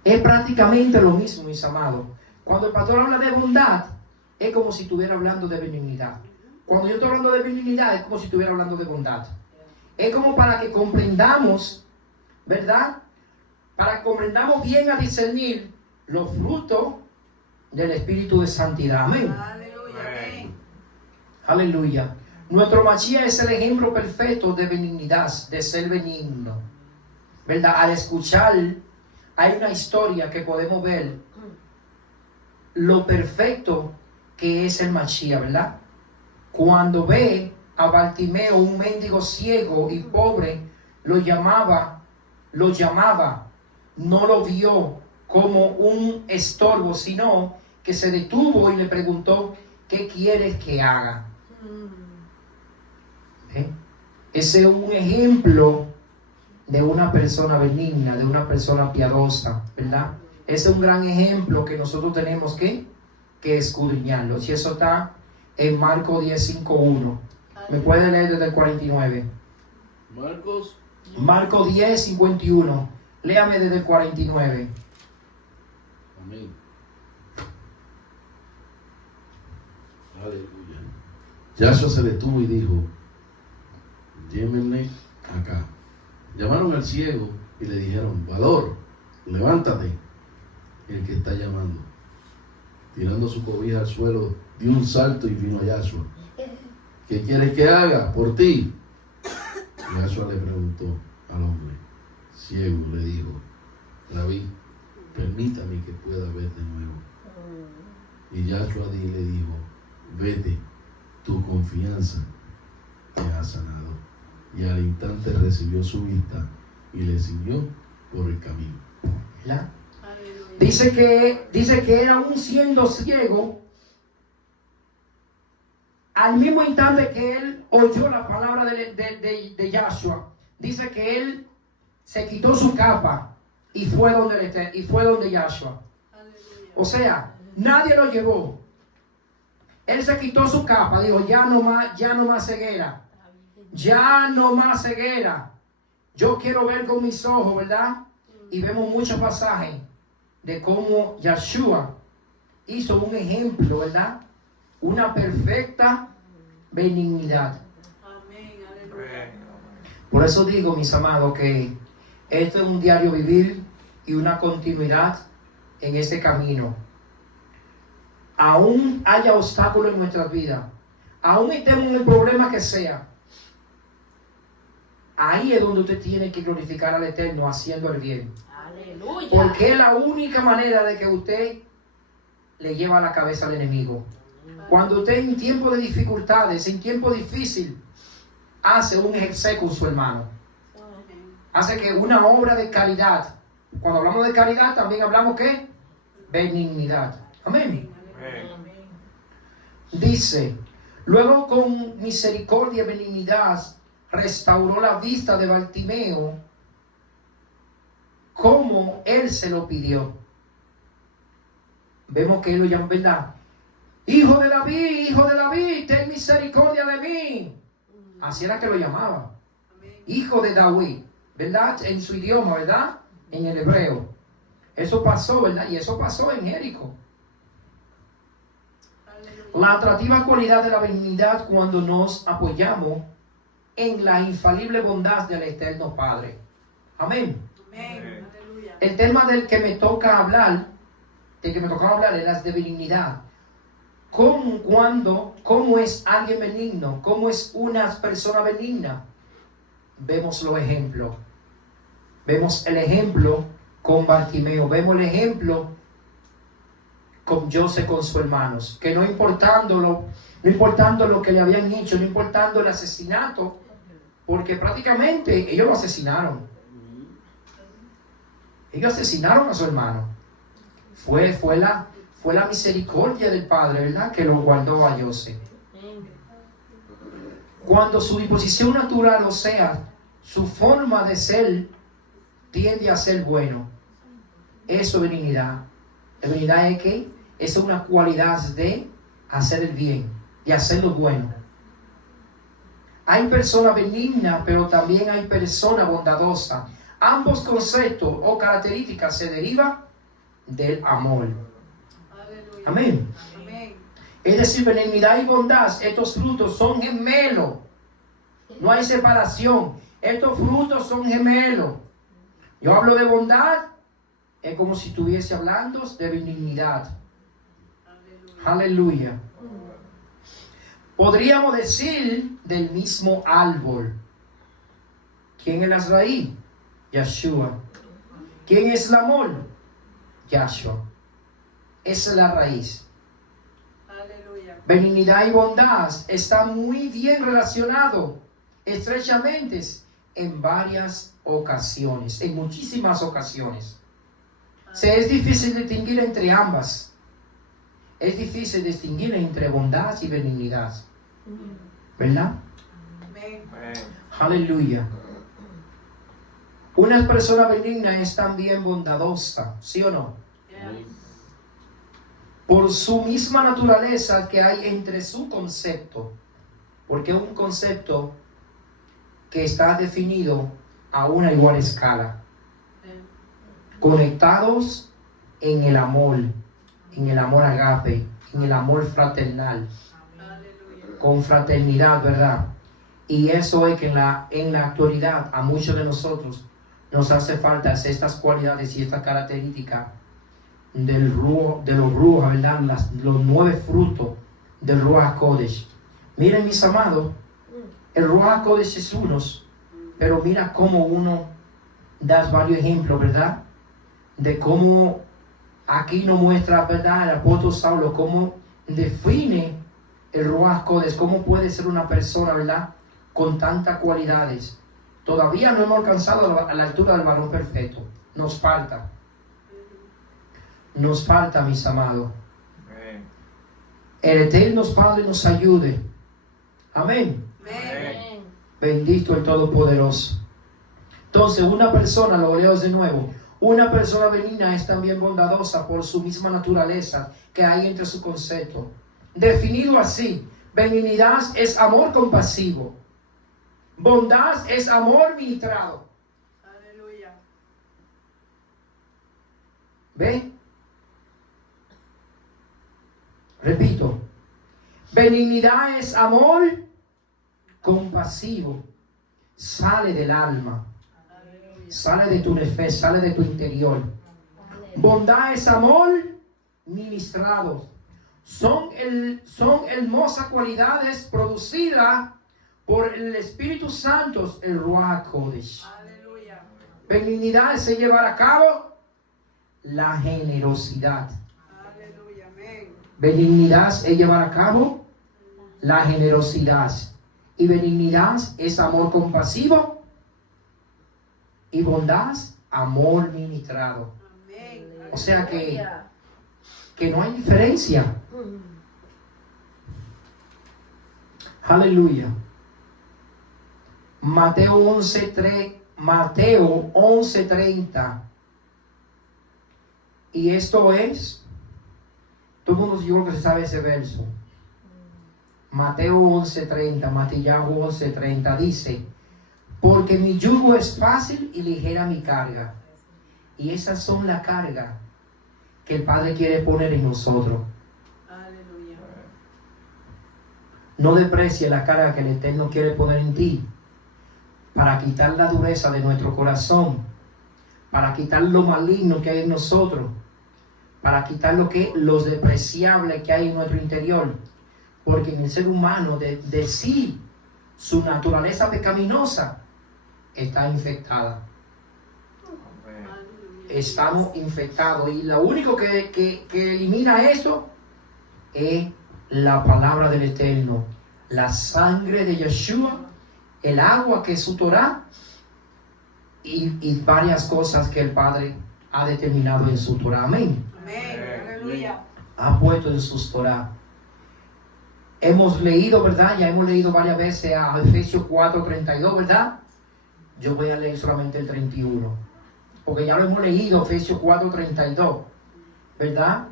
Es prácticamente lo mismo, mis amados. Cuando el pastor habla de bondad, es como si estuviera hablando de benignidad. Cuando yo estoy hablando de benignidad, es como si estuviera hablando de bondad. Es como para que comprendamos, ¿verdad? Para que comprendamos bien a discernir los frutos del Espíritu de Santidad. Amén. Aleluya. Amén. Aleluya. Nuestro Mashiach es el ejemplo perfecto de benignidad, de ser benigno. ¿Verdad? Al escuchar, hay una historia que podemos ver lo perfecto que es el Mashiach, ¿verdad? Cuando ve a Bartimeo, un mendigo ciego y pobre, lo llamaba, no lo vio como un estorbo, sino que se detuvo y le preguntó, ¿qué quieres que haga? Ese es un ejemplo de una persona benigna, de una persona piadosa, ¿verdad? Ese es un gran ejemplo que nosotros tenemos que escudriñarlo. Si eso está en Marcos 10:5-1. ¿Me puede leer desde el 49? Marcos 10:51. Léame desde el 49. Amén. Aleluya. Yahshua se detuvo y dijo, llévenme acá. Llamaron al ciego y le dijeron, Valor, levántate. El que está llamando, tirando su cobija al suelo, dio un salto y vino a Yahshua. ¿Qué quieres que haga por ti? Yahshua le preguntó al hombre ciego, le dijo, Rabí, permítame que pueda ver de nuevo. Y Yahshua le dijo, vete, tu confianza te ha sanado. Y al instante recibió su vista y le siguió por el camino. ¿Verdad? Aleluya. Dice que aún siendo ciego, al mismo instante que él oyó la palabra de Yahshua, dice que él se quitó su capa y fue donde Yahshua. O sea, nadie lo llevó. Él se quitó su capa, dijo, ya no más ceguera. Ya no más ceguera. Yo quiero ver con mis ojos, ¿verdad? Y vemos muchos pasajes de cómo Yahshua hizo un ejemplo, ¿verdad? Una perfecta benignidad. Amén, aleluya. Por eso digo, mis amados, que esto es un diario vivir y una continuidad en este camino. Aún haya obstáculos en nuestras vidas, aún estemos en el problema que sea, ahí es donde usted tiene que glorificar al Eterno haciendo el bien. Aleluya. Porque es la única manera de que usted le lleva la cabeza al enemigo. Cuando usted en tiempo de dificultades, en tiempo difícil, hace un ejercicio con su hermano. Hace que una obra de caridad. Cuando hablamos de caridad, también hablamos ¿qué? Benignidad. Amén. Dice, luego con misericordia y benignidad restauró la vista de Bartimeo como él se lo pidió. Vemos que él lo llama, ¿verdad? Hijo de David, ten misericordia de mí. Así era que lo llamaba. Hijo de David, ¿verdad? En su idioma, ¿verdad? En el hebreo. Eso pasó, ¿verdad? Y eso pasó en Jericó. La atractiva cualidad de la benignidad cuando nos apoyamos en la infalible bondad del Eterno Padre. Amén. Amén, aleluya. El tema del que me toca hablar, es la de benignidad. ¿Cómo es alguien benigno? ¿Cómo es una persona benigna? Vemos los ejemplos. Vemos el ejemplo con Bartimeo. Vemos el ejemplo con José con sus hermanos. Que no importando lo que le habían hecho, no importando el asesinato, porque prácticamente ellos lo asesinaron. Ellos asesinaron a su hermano. Fue la misericordia del Padre, ¿verdad? Que lo guardó a José. Cuando su disposición natural, o sea, su forma de ser, tiende a ser bueno. Eso es benignidad. La benignidad es que es una cualidad de hacer el bien, de hacer lo bueno. Hay personas benignas, pero también hay personas bondadosas. Ambos conceptos o características se derivan del amor. Aleluya. Amén. Amén. Es decir, benignidad y bondad, estos frutos son gemelos. No hay separación. Estos frutos son gemelos. Yo hablo de bondad, es como si estuviese hablando de benignidad. Aleluya. Podríamos decir del mismo árbol. ¿Quién es la raíz? Yahshua. ¿Quién es el amor? Yahshua. Esa es la raíz. Aleluya. Benignidad y bondad están muy bien relacionados, estrechamente, en varias ocasiones, en muchísimas ocasiones. Es difícil distinguir entre ambas. Es difícil distinguir entre bondad y benignidad. ¿Verdad? Amén. Aleluya. Una persona benigna es también bondadosa, ¿sí o no? Por su misma naturaleza que hay entre su concepto, porque es un concepto que está definido a una igual escala, conectados en el amor agape, en el amor fraternal, con fraternidad, ¿verdad? Y eso es que en la actualidad a muchos de nosotros nos hace falta estas cualidades y estas características de los Ruach, ¿verdad? Los 9 frutos del Ruach HaKodesh. Miren, mis amados, el Ruach HaKodesh es uno, pero mira cómo uno da varios ejemplos, ¿verdad? De cómo aquí nos muestra, ¿verdad? El apóstol Saulo, cómo define el Ruach HaKodesh, cómo puede ser una persona, ¿verdad? Con tantas cualidades. Todavía no hemos alcanzado a la altura del varón perfecto. Nos falta. Nos falta, mis amados. El Eterno Padre nos ayude Amén. Amén. Bendito el Todopoderoso. Entonces, una persona, lo leo de nuevo, una persona benigna es también bondadosa por su misma naturaleza que hay entre su concepto. Definido así, benignidad es amor compasivo. Bondad es amor ministrado. Aleluya. ¿Ve? Repito, benignidad es amor compasivo. Sale del alma, sale de tu fe, sale de tu interior. Bondad es amor ministrado. Son hermosas cualidades producidas por el Espíritu Santo, el Ruach Kodesh. Aleluya. Benignidad es llevar a cabo la generosidad. Aleluya. Amén. Benignidad es llevar a cabo la generosidad. Y benignidad es amor compasivo. Y bondad, amor ministrado. Amén. O sea que no hay diferencia. Aleluya. Mateo 11:30. Y esto es, todo el mundo yo creo que se sabe ese verso. Mateo 11:30, Mateo 11:30 dice, porque mi yugo es fácil y ligera mi carga. Y esas son las cargas que el Padre quiere poner en nosotros. Aleluya. No desprecie la carga que el Eterno quiere poner en ti, para quitar la dureza de nuestro corazón, para quitar lo maligno que hay en nosotros, para quitar los despreciables que hay en nuestro interior. Porque en el ser humano de sí, su naturaleza pecaminosa está infectada. Estamos infectados y lo único que elimina esto es la palabra del Eterno, la sangre de Yeshua, el agua que es su Torah y varias cosas que el Padre ha determinado en su Torah. Amén. Amén. Aleluya. Ha puesto en sus Torah. Hemos leído, ¿verdad? Ya hemos leído varias veces a Efesios 4:32, ¿verdad? Yo voy a leer solamente el 31. Porque ya lo hemos leído, Efesios 4:32, ¿verdad?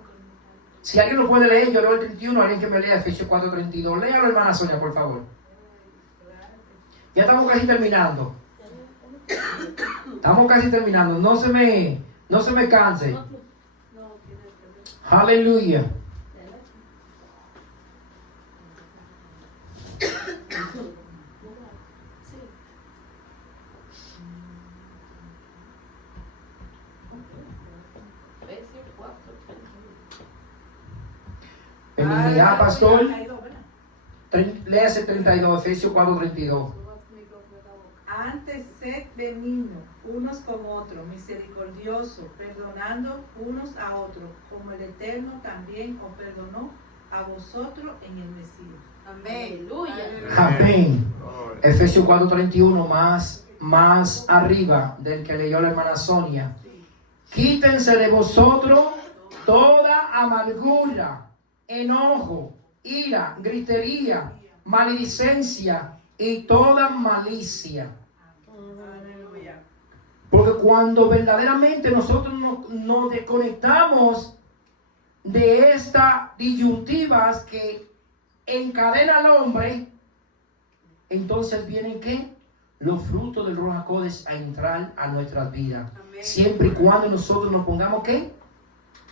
Si alguien lo puede leer, yo leo el 31, alguien que me lea Efesios 4:32. Léalo, hermana Sonia, por favor. Ya estamos casi terminando. Estamos casi terminando. No se me canse. Aleluya. Benignidad, pastor. Léase 32, Efesios 4:32. Antes sed benignos unos con otros, misericordiosos, perdonando unos a otros, como el Eterno también os perdonó a vosotros en el Mesías. Amén. Aleluya. Amén. Efesios 4:31, más arriba del que leyó la hermana Sonia. Quítense de vosotros toda amargura, enojo, ira, gritería, maledicencia y toda malicia. Aleluya. Porque cuando verdaderamente nosotros nos desconectamos de estas disyuntivas que encadena al hombre, entonces vienen ¿qué? Los frutos del Ruach Kodesh a entrar a nuestras vidas. Amén. Siempre y cuando nosotros nos pongamos ¿qué?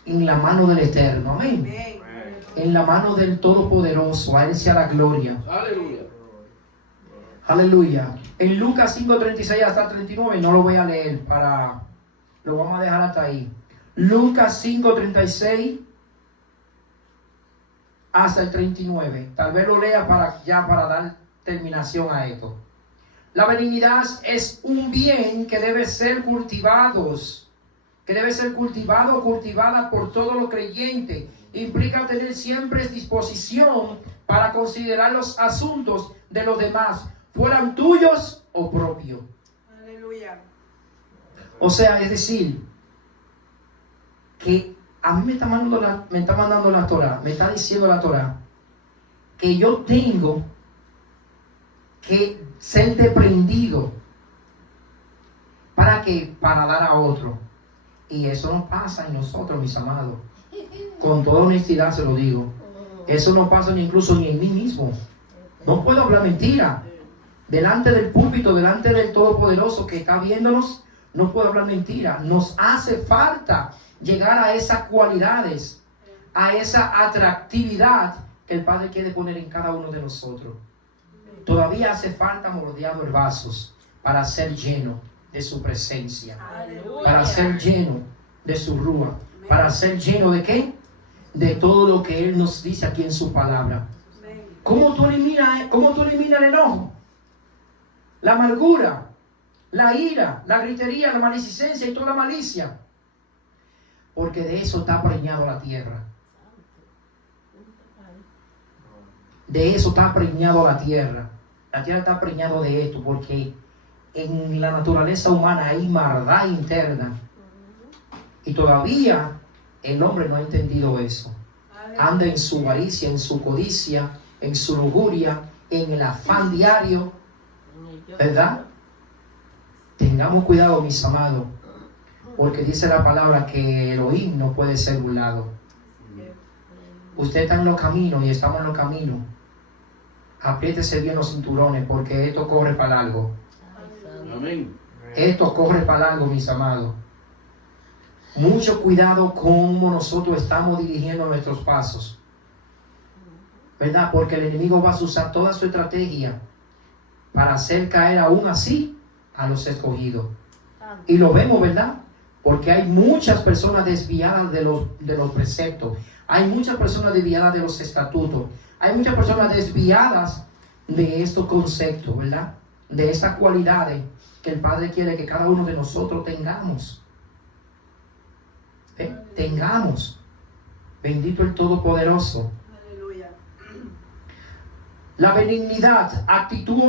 En la mano del Eterno. Amén. Amén. En la mano del Todopoderoso. A Él sea la gloria. Aleluya. Aleluya. En Lucas 5:36 hasta 39, no lo voy a leer, lo vamos a dejar hasta ahí. Lucas 5:36 hasta el 39. Tal vez lo lea para dar terminación a esto. La benignidad es un bien que debe ser cultivado o cultivada por todos los creyentes. Implica tener siempre disposición para considerar los asuntos de los demás, fueran tuyos o propios. Aleluya. O sea, es decir, que a mí me está mandando la Torah, me está diciendo la Torah, que yo tengo que ser desprendido. ¿Para qué? Para dar a otro. Y eso no pasa en nosotros, mis amados. Con toda honestidad se lo digo. Eso no pasa ni incluso ni en mí mismo. No puedo hablar mentira. Delante del púlpito, delante del Todopoderoso que está viéndonos, no puedo hablar mentira. Nos hace falta llegar a esas cualidades, a esa atractividad que el Padre quiere poner en cada uno de nosotros. Todavía hace falta moldear los vasos para ser lleno de su presencia, para ser lleno de su rúa, para ser lleno de ¿qué? De todo lo que Él nos dice aquí en su palabra. ¿Cómo tú eliminas el enojo? La amargura, la ira, la gritería, la maledicencia y toda la malicia. Porque de eso está preñado la tierra. De eso está preñado la tierra. La tierra está preñado de esto porque en la naturaleza humana hay maldad interna. Y todavía el hombre no ha entendido eso. Anda en su avaricia, en su codicia, en su lujuria, en el afán diario. ¿Verdad? Tengamos cuidado, mis amados, porque dice la palabra que Elohim no puede ser burlado. Usted está en los caminos y estamos en los caminos. Apriétese bien los cinturones porque esto corre para algo. Amén. Esto corre para algo, mis amados. Mucho cuidado cómo nosotros estamos dirigiendo nuestros pasos. ¿Verdad? Porque el enemigo va a usar toda su estrategia para hacer caer aún así a los escogidos. Y lo vemos, ¿verdad? Porque hay muchas personas desviadas de los preceptos. Hay muchas personas desviadas de los estatutos. Hay muchas personas desviadas de estos conceptos, ¿verdad? De estas cualidades que el Padre quiere que cada uno de nosotros tengamos. Tengamos. Bendito el Todopoderoso. Aleluya. La benignidad, actitud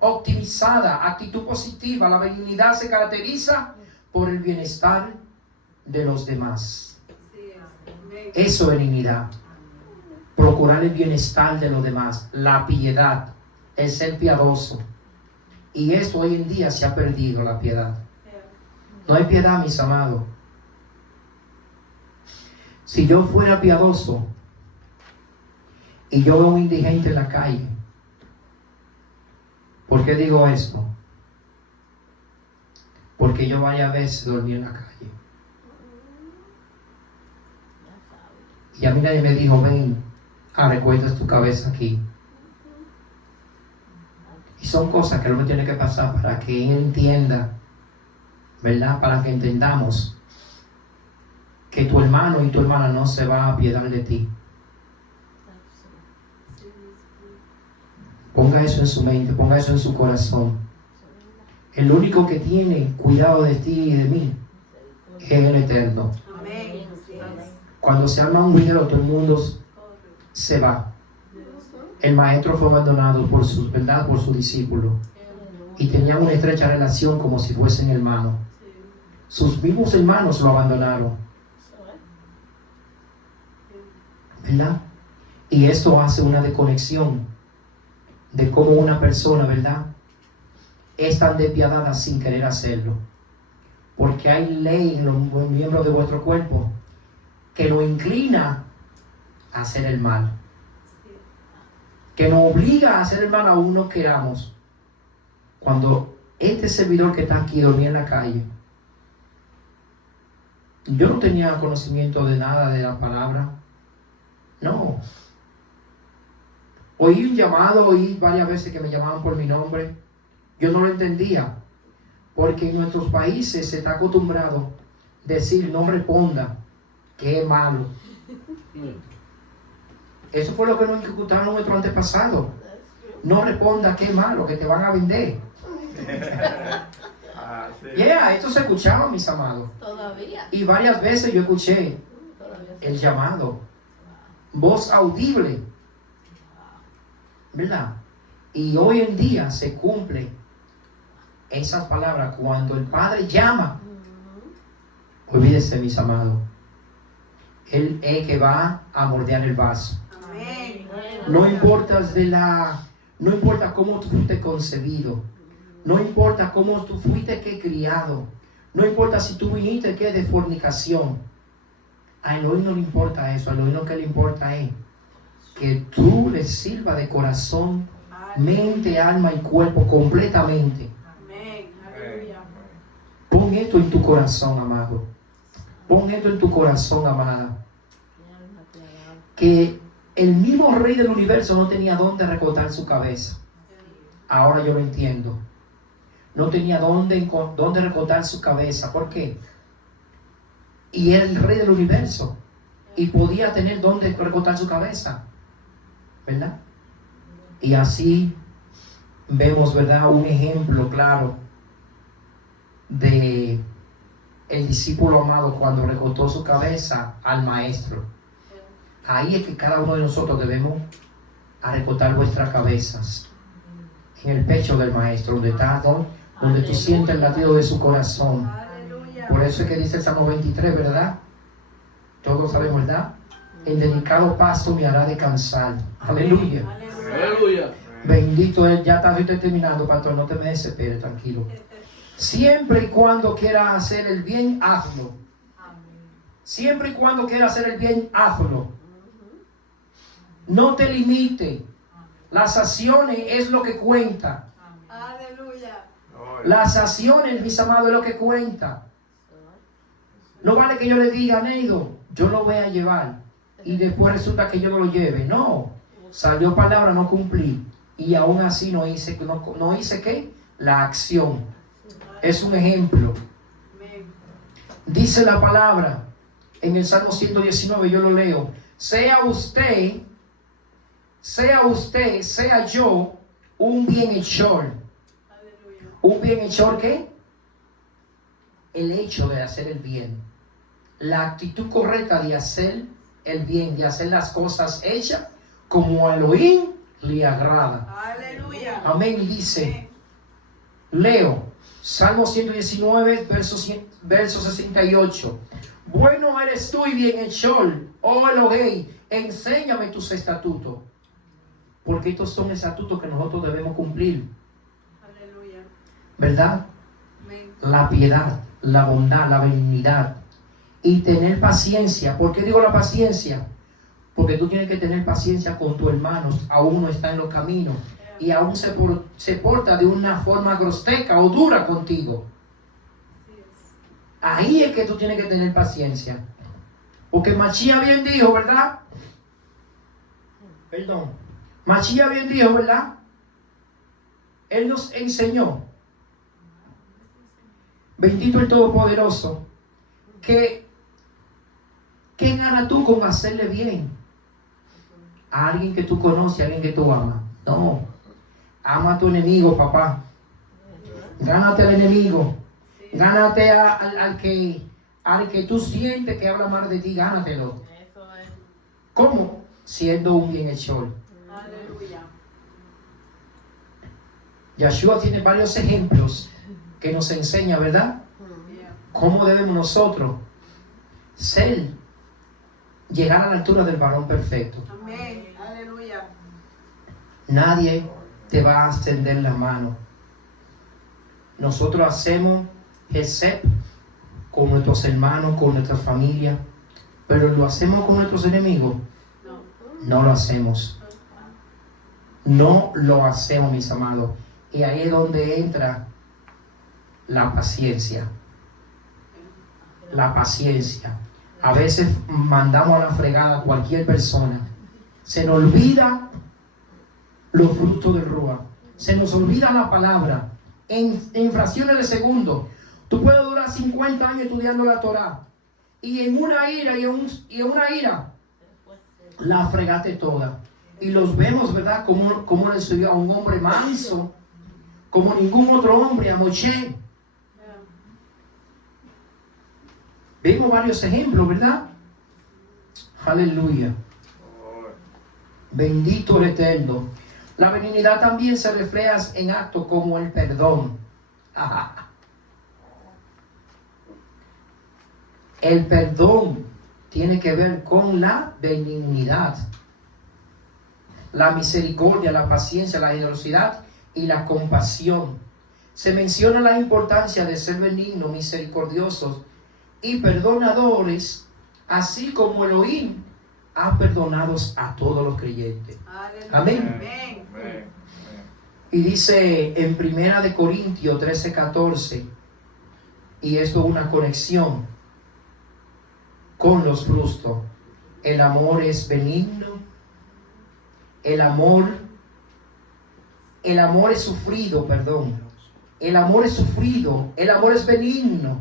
optimizada, actitud positiva. La benignidad se caracteriza por el bienestar de los demás. Eso es benignidad. Procurar el bienestar de los demás. La piedad, el ser piadoso. Y esto hoy en día se ha perdido, la piedad. No hay piedad, mis amados. Si yo fuera piadoso y yo veo un indigente en la calle, ¿por qué digo esto? Porque yo varias veces dormí en la calle. Y a mí nadie me dijo, ven, recuestas tu cabeza aquí. Y son cosas que uno tiene que pasar para que él entienda, ¿verdad? Para que entendamos que tu hermano y tu hermana no se va a apiadar de ti. Ponga eso en su mente, ponga eso en su corazón. El único que tiene cuidado de ti y de mí es el Eterno. Amén. Cuando se arma un video, todo el mundo se va. El maestro fue abandonado por su, ¿verdad? Por su discípulo. Y tenían una estrecha relación como si fuesen hermanos. Sus mismos hermanos lo abandonaron. ¿Verdad? Y esto hace una desconexión de cómo una persona, ¿verdad?, es tan despiadada sin querer hacerlo. Porque hay ley en los miembros de vuestro cuerpo que nos inclina a hacer el mal. Que nos obliga a hacer el mal aún no queramos. Cuando este servidor que está aquí dormía en la calle, yo no tenía conocimiento de nada de la palabra. No. Oí un llamado, oí varias veces que me llamaban por mi nombre. Yo no lo entendía. Porque en nuestros países se está acostumbrado a decir no responda, que es malo. Eso fue lo que nos ejecutaron nuestros antepasados. No responda, que es malo, que te van a vender. Esto se escuchaba, mis amados. Todavía. Y varias veces yo escuché el llamado. Voz audible. ¿Verdad? Y hoy en día se cumple esas palabras. Cuando el Padre llama, olvídese, mis amados, Él es que va a moldear el vaso. Amén. No importa de la No importa cómo tú fuiste concebido. No importa cómo tú fuiste criado. No importa si tú viniste de fornicación. A Elohim no le importa eso. A Elohim lo que le importa es que tú le sirvas de corazón, mente, alma y cuerpo completamente. Amén. Aleluya. Pon esto en tu corazón, amado. Pon esto en tu corazón, amada. Que el mismo rey del universo no tenía dónde recortar su cabeza. Ahora yo lo entiendo. No tenía dónde recortar su cabeza. ¿Por qué? Y era el rey del universo. Y podía tener dónde recortar su cabeza. ¿Verdad? Y así vemos, ¿verdad? Un ejemplo claro de el discípulo amado cuando recortó su cabeza al maestro. Ahí es que cada uno de nosotros debemos recortar vuestras cabezas en el pecho del maestro, donde tú sientes el latido de su corazón. Aleluya. Por eso es que dice el Salmo 23, ¿verdad? Todos sabemos, ¿verdad? En delicado pasto me hará descansar. Aleluya. Aleluya. Bendito es. Ya estoy terminando, pastor. No te me desesperes, tranquilo. Siempre y cuando quieras hacer el bien, hazlo. Siempre y cuando quieras hacer el bien, hazlo. No te limite. Las acciones es lo que cuenta. Aleluya. Las acciones, mis amados, es lo que cuenta. No vale que yo le diga a Neido, yo lo voy a llevar. Y después resulta que yo no lo lleve. No. Salió palabra, no cumplí. Y aún así no hice ¿qué? La acción. Es un ejemplo. Dice la palabra en el Salmo 119, yo lo leo. Sea usted, sea yo, un bienhechor. ¿Un bienhechor qué? El hecho de hacer el bien. La actitud correcta de hacer el bien, de hacer las cosas hechas como a Elohim le agrada. Aleluya. Amén. Y dice, leo, Salmo 119, verso 68. Bueno eres tú y bienhechor, oh Elohim, enséñame tus estatutos. Porque estos son estatutos que nosotros debemos cumplir. Aleluya. ¿Verdad? Amén. La piedad, la bondad, la benignidad. Y tener paciencia. ¿Por qué digo la paciencia? Porque tú tienes que tener paciencia con tu hermano. Aún no está en los caminos. Y aún se porta de una forma groseca o dura contigo. Ahí es que tú tienes que tener paciencia. Porque Machía bien dijo, ¿verdad? Perdón. Machía bien dijo, ¿verdad? Él nos enseñó. Bendito el Todopoderoso. ¿Qué ganas tú con hacerle bien a alguien que tú conoces, a alguien que tú amas? No. Ama a tu enemigo, papá. Gánate al enemigo. Gánate al que tú sientes que habla mal de ti. Gánatelo. Eso es. ¿Cómo? Siendo un bienhechor. Aleluya. Yeshua tiene varios ejemplos que nos enseña, ¿verdad? ¿Cómo debemos nosotros llegar a la altura del varón perfecto? Amén. Aleluya. Nadie te va a extender la mano. Nosotros hacemos Gesep con nuestros hermanos, con nuestra familia, pero lo hacemos con nuestros enemigos. No lo hacemos. No lo hacemos, mis amados. Y ahí es donde entra la paciencia. La paciencia. A veces mandamos a la fregada a cualquier persona. Se nos olvida los frutos del Ruach. Se nos olvida la palabra. En fracciones de segundo. Tú puedes durar 50 años estudiando la Torah. Y en una ira, la fregaste toda. Y los vemos, ¿verdad? Como le subió a un hombre manso, como ningún otro hombre, a Moshe. Vemos varios ejemplos, ¿verdad? Aleluya. Bendito el Eterno. La benignidad también se refleja en actos como el perdón. El perdón tiene que ver con la benignidad. la misericordia, la paciencia, la generosidad y la compasión. Se menciona la importancia de ser benignos, misericordiosos y perdonadores, así como Elohim ha perdonado a todos los creyentes. Aleluya. Amén. Amén. Y dice en 1 Corintios 13:14, y esto es una conexión con los frutos. El amor es benigno, el amor es sufrido, perdón. El amor es sufrido, el amor es benigno.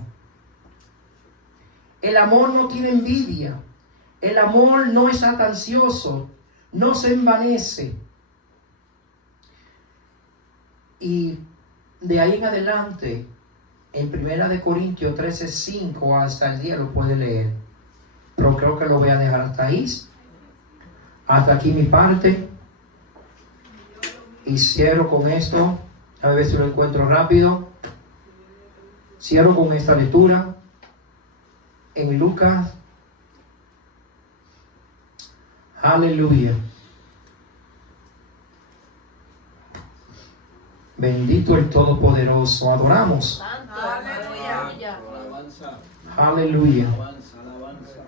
El amor no tiene envidia, el amor no es ansioso, no se envanece. Y de ahí en adelante, en 1 Corintios 13:5 hasta el día lo puede leer. Pero creo que lo voy a dejar hasta ahí. Hasta aquí mi parte. Y cierro con esto. A ver si lo encuentro rápido. Cierro con esta lectura. En Lucas. Aleluya. Bendito el Todopoderoso. Adoramos. Santo. Aleluya. Alabanza, Aleluya. alabanza, alabanza.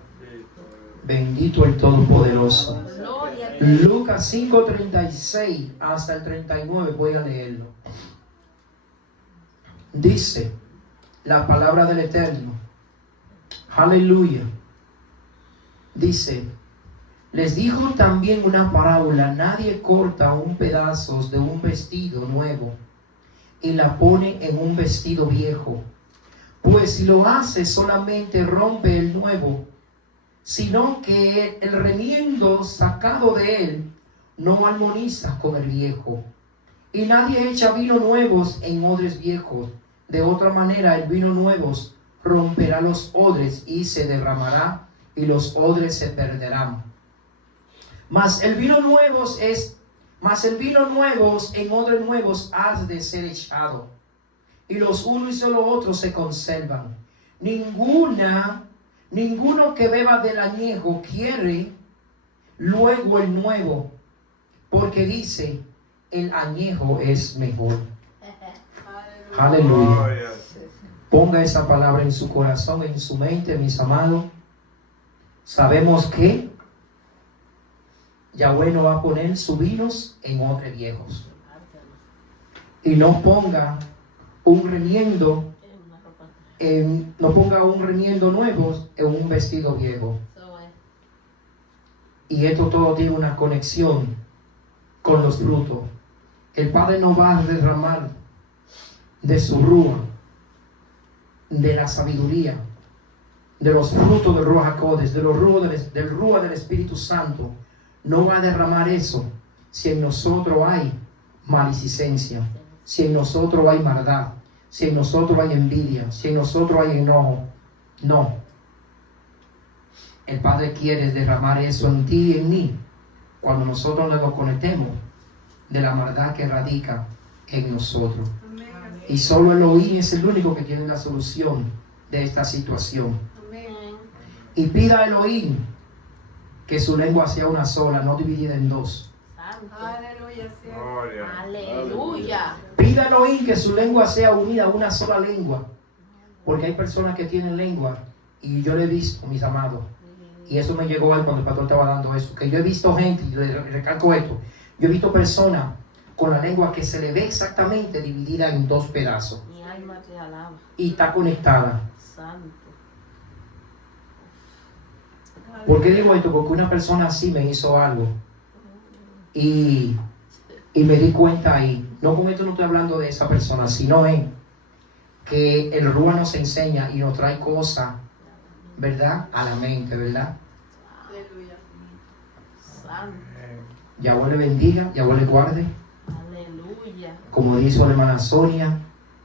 Bendito el Todopoderoso. Gloria a Dios. Lucas 5:36 hasta el 39, voy a leerlo. Dice la palabra del Eterno. Aleluya. Dice, les dijo también una parábola: nadie corta un pedazo de un vestido nuevo y la pone en un vestido viejo, pues si lo hace solamente rompe el nuevo, sino que el remiendo sacado de él no armoniza con el viejo. Y nadie echa vino nuevos en odres viejos, de otra manera el vino nuevos romperá los odres y se derramará, y los odres se perderán. Mas el vino nuevos en odres nuevos has de ser echado, y los unos y los otros se conservan. Ninguno que beba del añejo quiere luego el nuevo, porque dice, el añejo es mejor. Aleluya. Ponga esa palabra en su corazón, en su mente, mis amados. Sabemos que Yahweh no va a poner sus vinos en odres viejos. Y no ponga un remiendo nuevo en un vestido viejo. Y esto todo tiene una conexión con los frutos. El Padre no va a derramar de su rúa, de la sabiduría, de los frutos del Ruach HaKodesh, del rúa del Espíritu Santo. No va a derramar eso si en nosotros hay maledicencia, si en nosotros hay maldad, si en nosotros hay envidia, si en nosotros hay enojo. No. El Padre quiere derramar eso en ti y en mí cuando nosotros nos conectemos de la maldad que radica en nosotros. Y solo Elohim es el único que tiene la solución de esta situación. Y pida a Elohim que su lengua sea una sola, no dividida en dos. Aleluya. Aleluya. Pida a Elohim que su lengua sea unida a una sola lengua. Porque hay personas que tienen lengua, y yo lo he visto, mis amados. Y eso me llegó ahí cuando el pastor estaba dando eso. Que yo he visto gente, y le recalco esto, yo he visto personas con la lengua que se le ve exactamente dividida en dos pedazos. Mi alma te alaba. Y está conectada. Santo. ¿Por qué digo esto? Porque una persona así me hizo algo. Y me di cuenta ahí. No, con esto no estoy hablando de esa persona, sino que el Rúa nos enseña y nos trae cosas, ¿verdad? A la mente, ¿verdad? Aleluya. Santo. Yahweh le bendiga, Yahweh le guarde. Aleluya. Como dijo la hermana Sonia,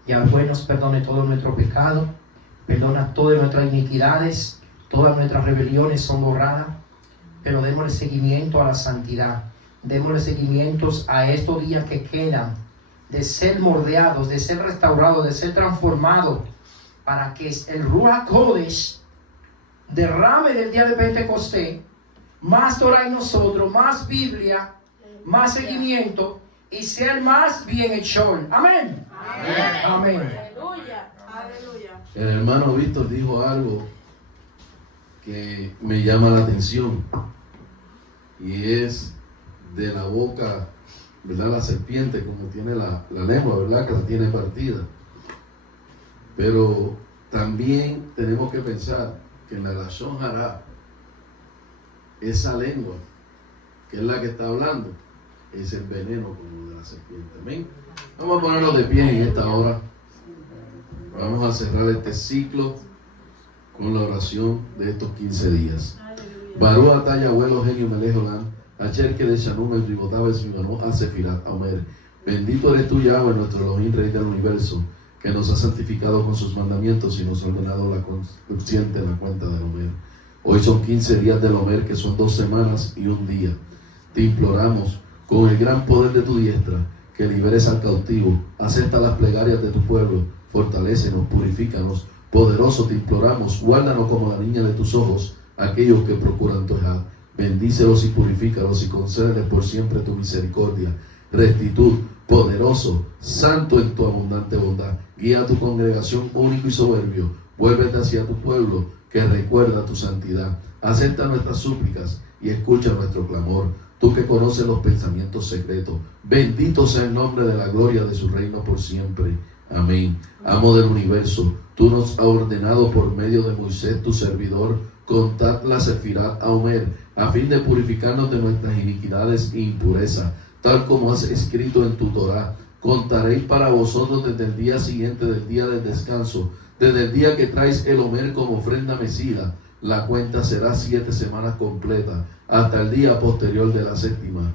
Yahweh nos perdone todo nuestro pecado, perdona todas nuestras iniquidades, todas nuestras rebeliones son borradas, pero démosle seguimiento a la santidad, démosle seguimientos a estos días que quedan, de ser moldeados, de ser restaurados, de ser transformados, para que el Ruach HaKodesh derrame del día de Pentecostés más Torah en nosotros, más Biblia, más seguimiento y ser más bienhechor. Amén. Amén. Aleluya. Aleluya. El hermano Víctor dijo algo que me llama la atención y es de la boca, ¿verdad? La serpiente, como tiene la lengua, ¿verdad? Que la tiene partida. Pero también tenemos que pensar que en la Lashon Hara, esa lengua, que es la que está hablando, es el veneno como de la serpiente. Amén. Vamos a ponernos de pie en esta hora. Vamos a cerrar este ciclo con la oración de estos 15 días. Barú ataya abuelo genio melejolan, acher que de Shanum el ribotabes mi mano a Sefirat Omer. Bendito eres tú, Yahweh, nuestro Elohim, Rey del universo, que nos ha santificado con sus mandamientos y nos ha ordenado la consciente en la cuenta del Omer. Hoy son 15 días del Omer, que son 2 semanas y un día. Te imploramos, con el gran poder de tu diestra, que liberes al cautivo, acepta las plegarias de tu pueblo, fortalécenos, purifícanos, poderoso te imploramos, guárdanos como la niña de tus ojos, aquellos que procuran tu ejad, bendícelos y purifícalos y concédeles por siempre tu misericordia, rectitud, poderoso, santo en tu abundante bondad, guía a tu congregación único y soberbio, vuélvete hacia tu pueblo que recuerda tu santidad, acepta nuestras súplicas y escucha nuestro clamor, tú que conoces los pensamientos secretos, bendito sea el nombre de la gloria de su reino por siempre. Amén. Amo del universo, tú nos has ordenado por medio de Moisés, tu servidor, contar la Sefirat Omer, a fin de purificarnos de nuestras iniquidades e impureza, tal como has escrito en tu Torah. Contaréis para vosotros desde el día siguiente del día del descanso, desde el día que traes el Omer como ofrenda mecida. La cuenta será 7 semanas completas, hasta el día posterior de la 7ª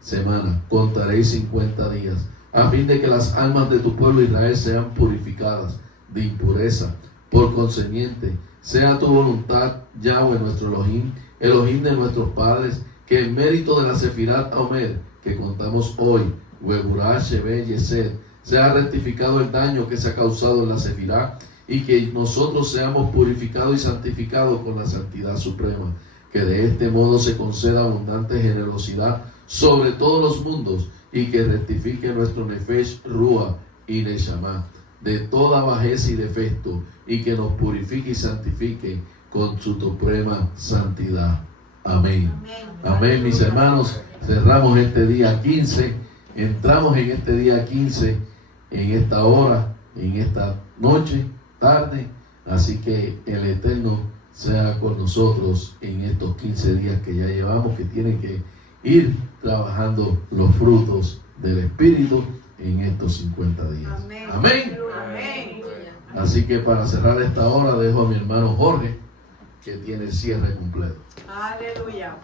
semana. Contaréis 50 días, a fin de que las almas de tu pueblo Israel sean purificadas de impureza. Por consiguiente, sea tu voluntad, Yahweh nuestro Elohim, Elohim de nuestros padres, que en mérito de la Sefirat Omer que contamos hoy, Weburah, Shebe, Yesed, sea rectificado el daño que se ha causado en la Sefirat y que nosotros seamos purificados y santificados con la santidad suprema. Que de este modo se conceda abundante generosidad sobre todos los mundos y que rectifique nuestro Nefesh, Ruah y Neshama de toda bajeza y defecto y que nos purifique y santifique con su suprema santidad. Amén. Amén, mis hermanos. Cerramos este día 15, entramos en este día 15, en esta hora, en esta noche, tarde. Así que el Eterno sea con nosotros en estos 15 días que ya llevamos, que tienen que ir trabajando los frutos del Espíritu en estos 50 días. Amén. Amén. Amén. Así que para cerrar esta hora dejo a mi hermano Jorge, que tiene el cierre completo. Aleluya.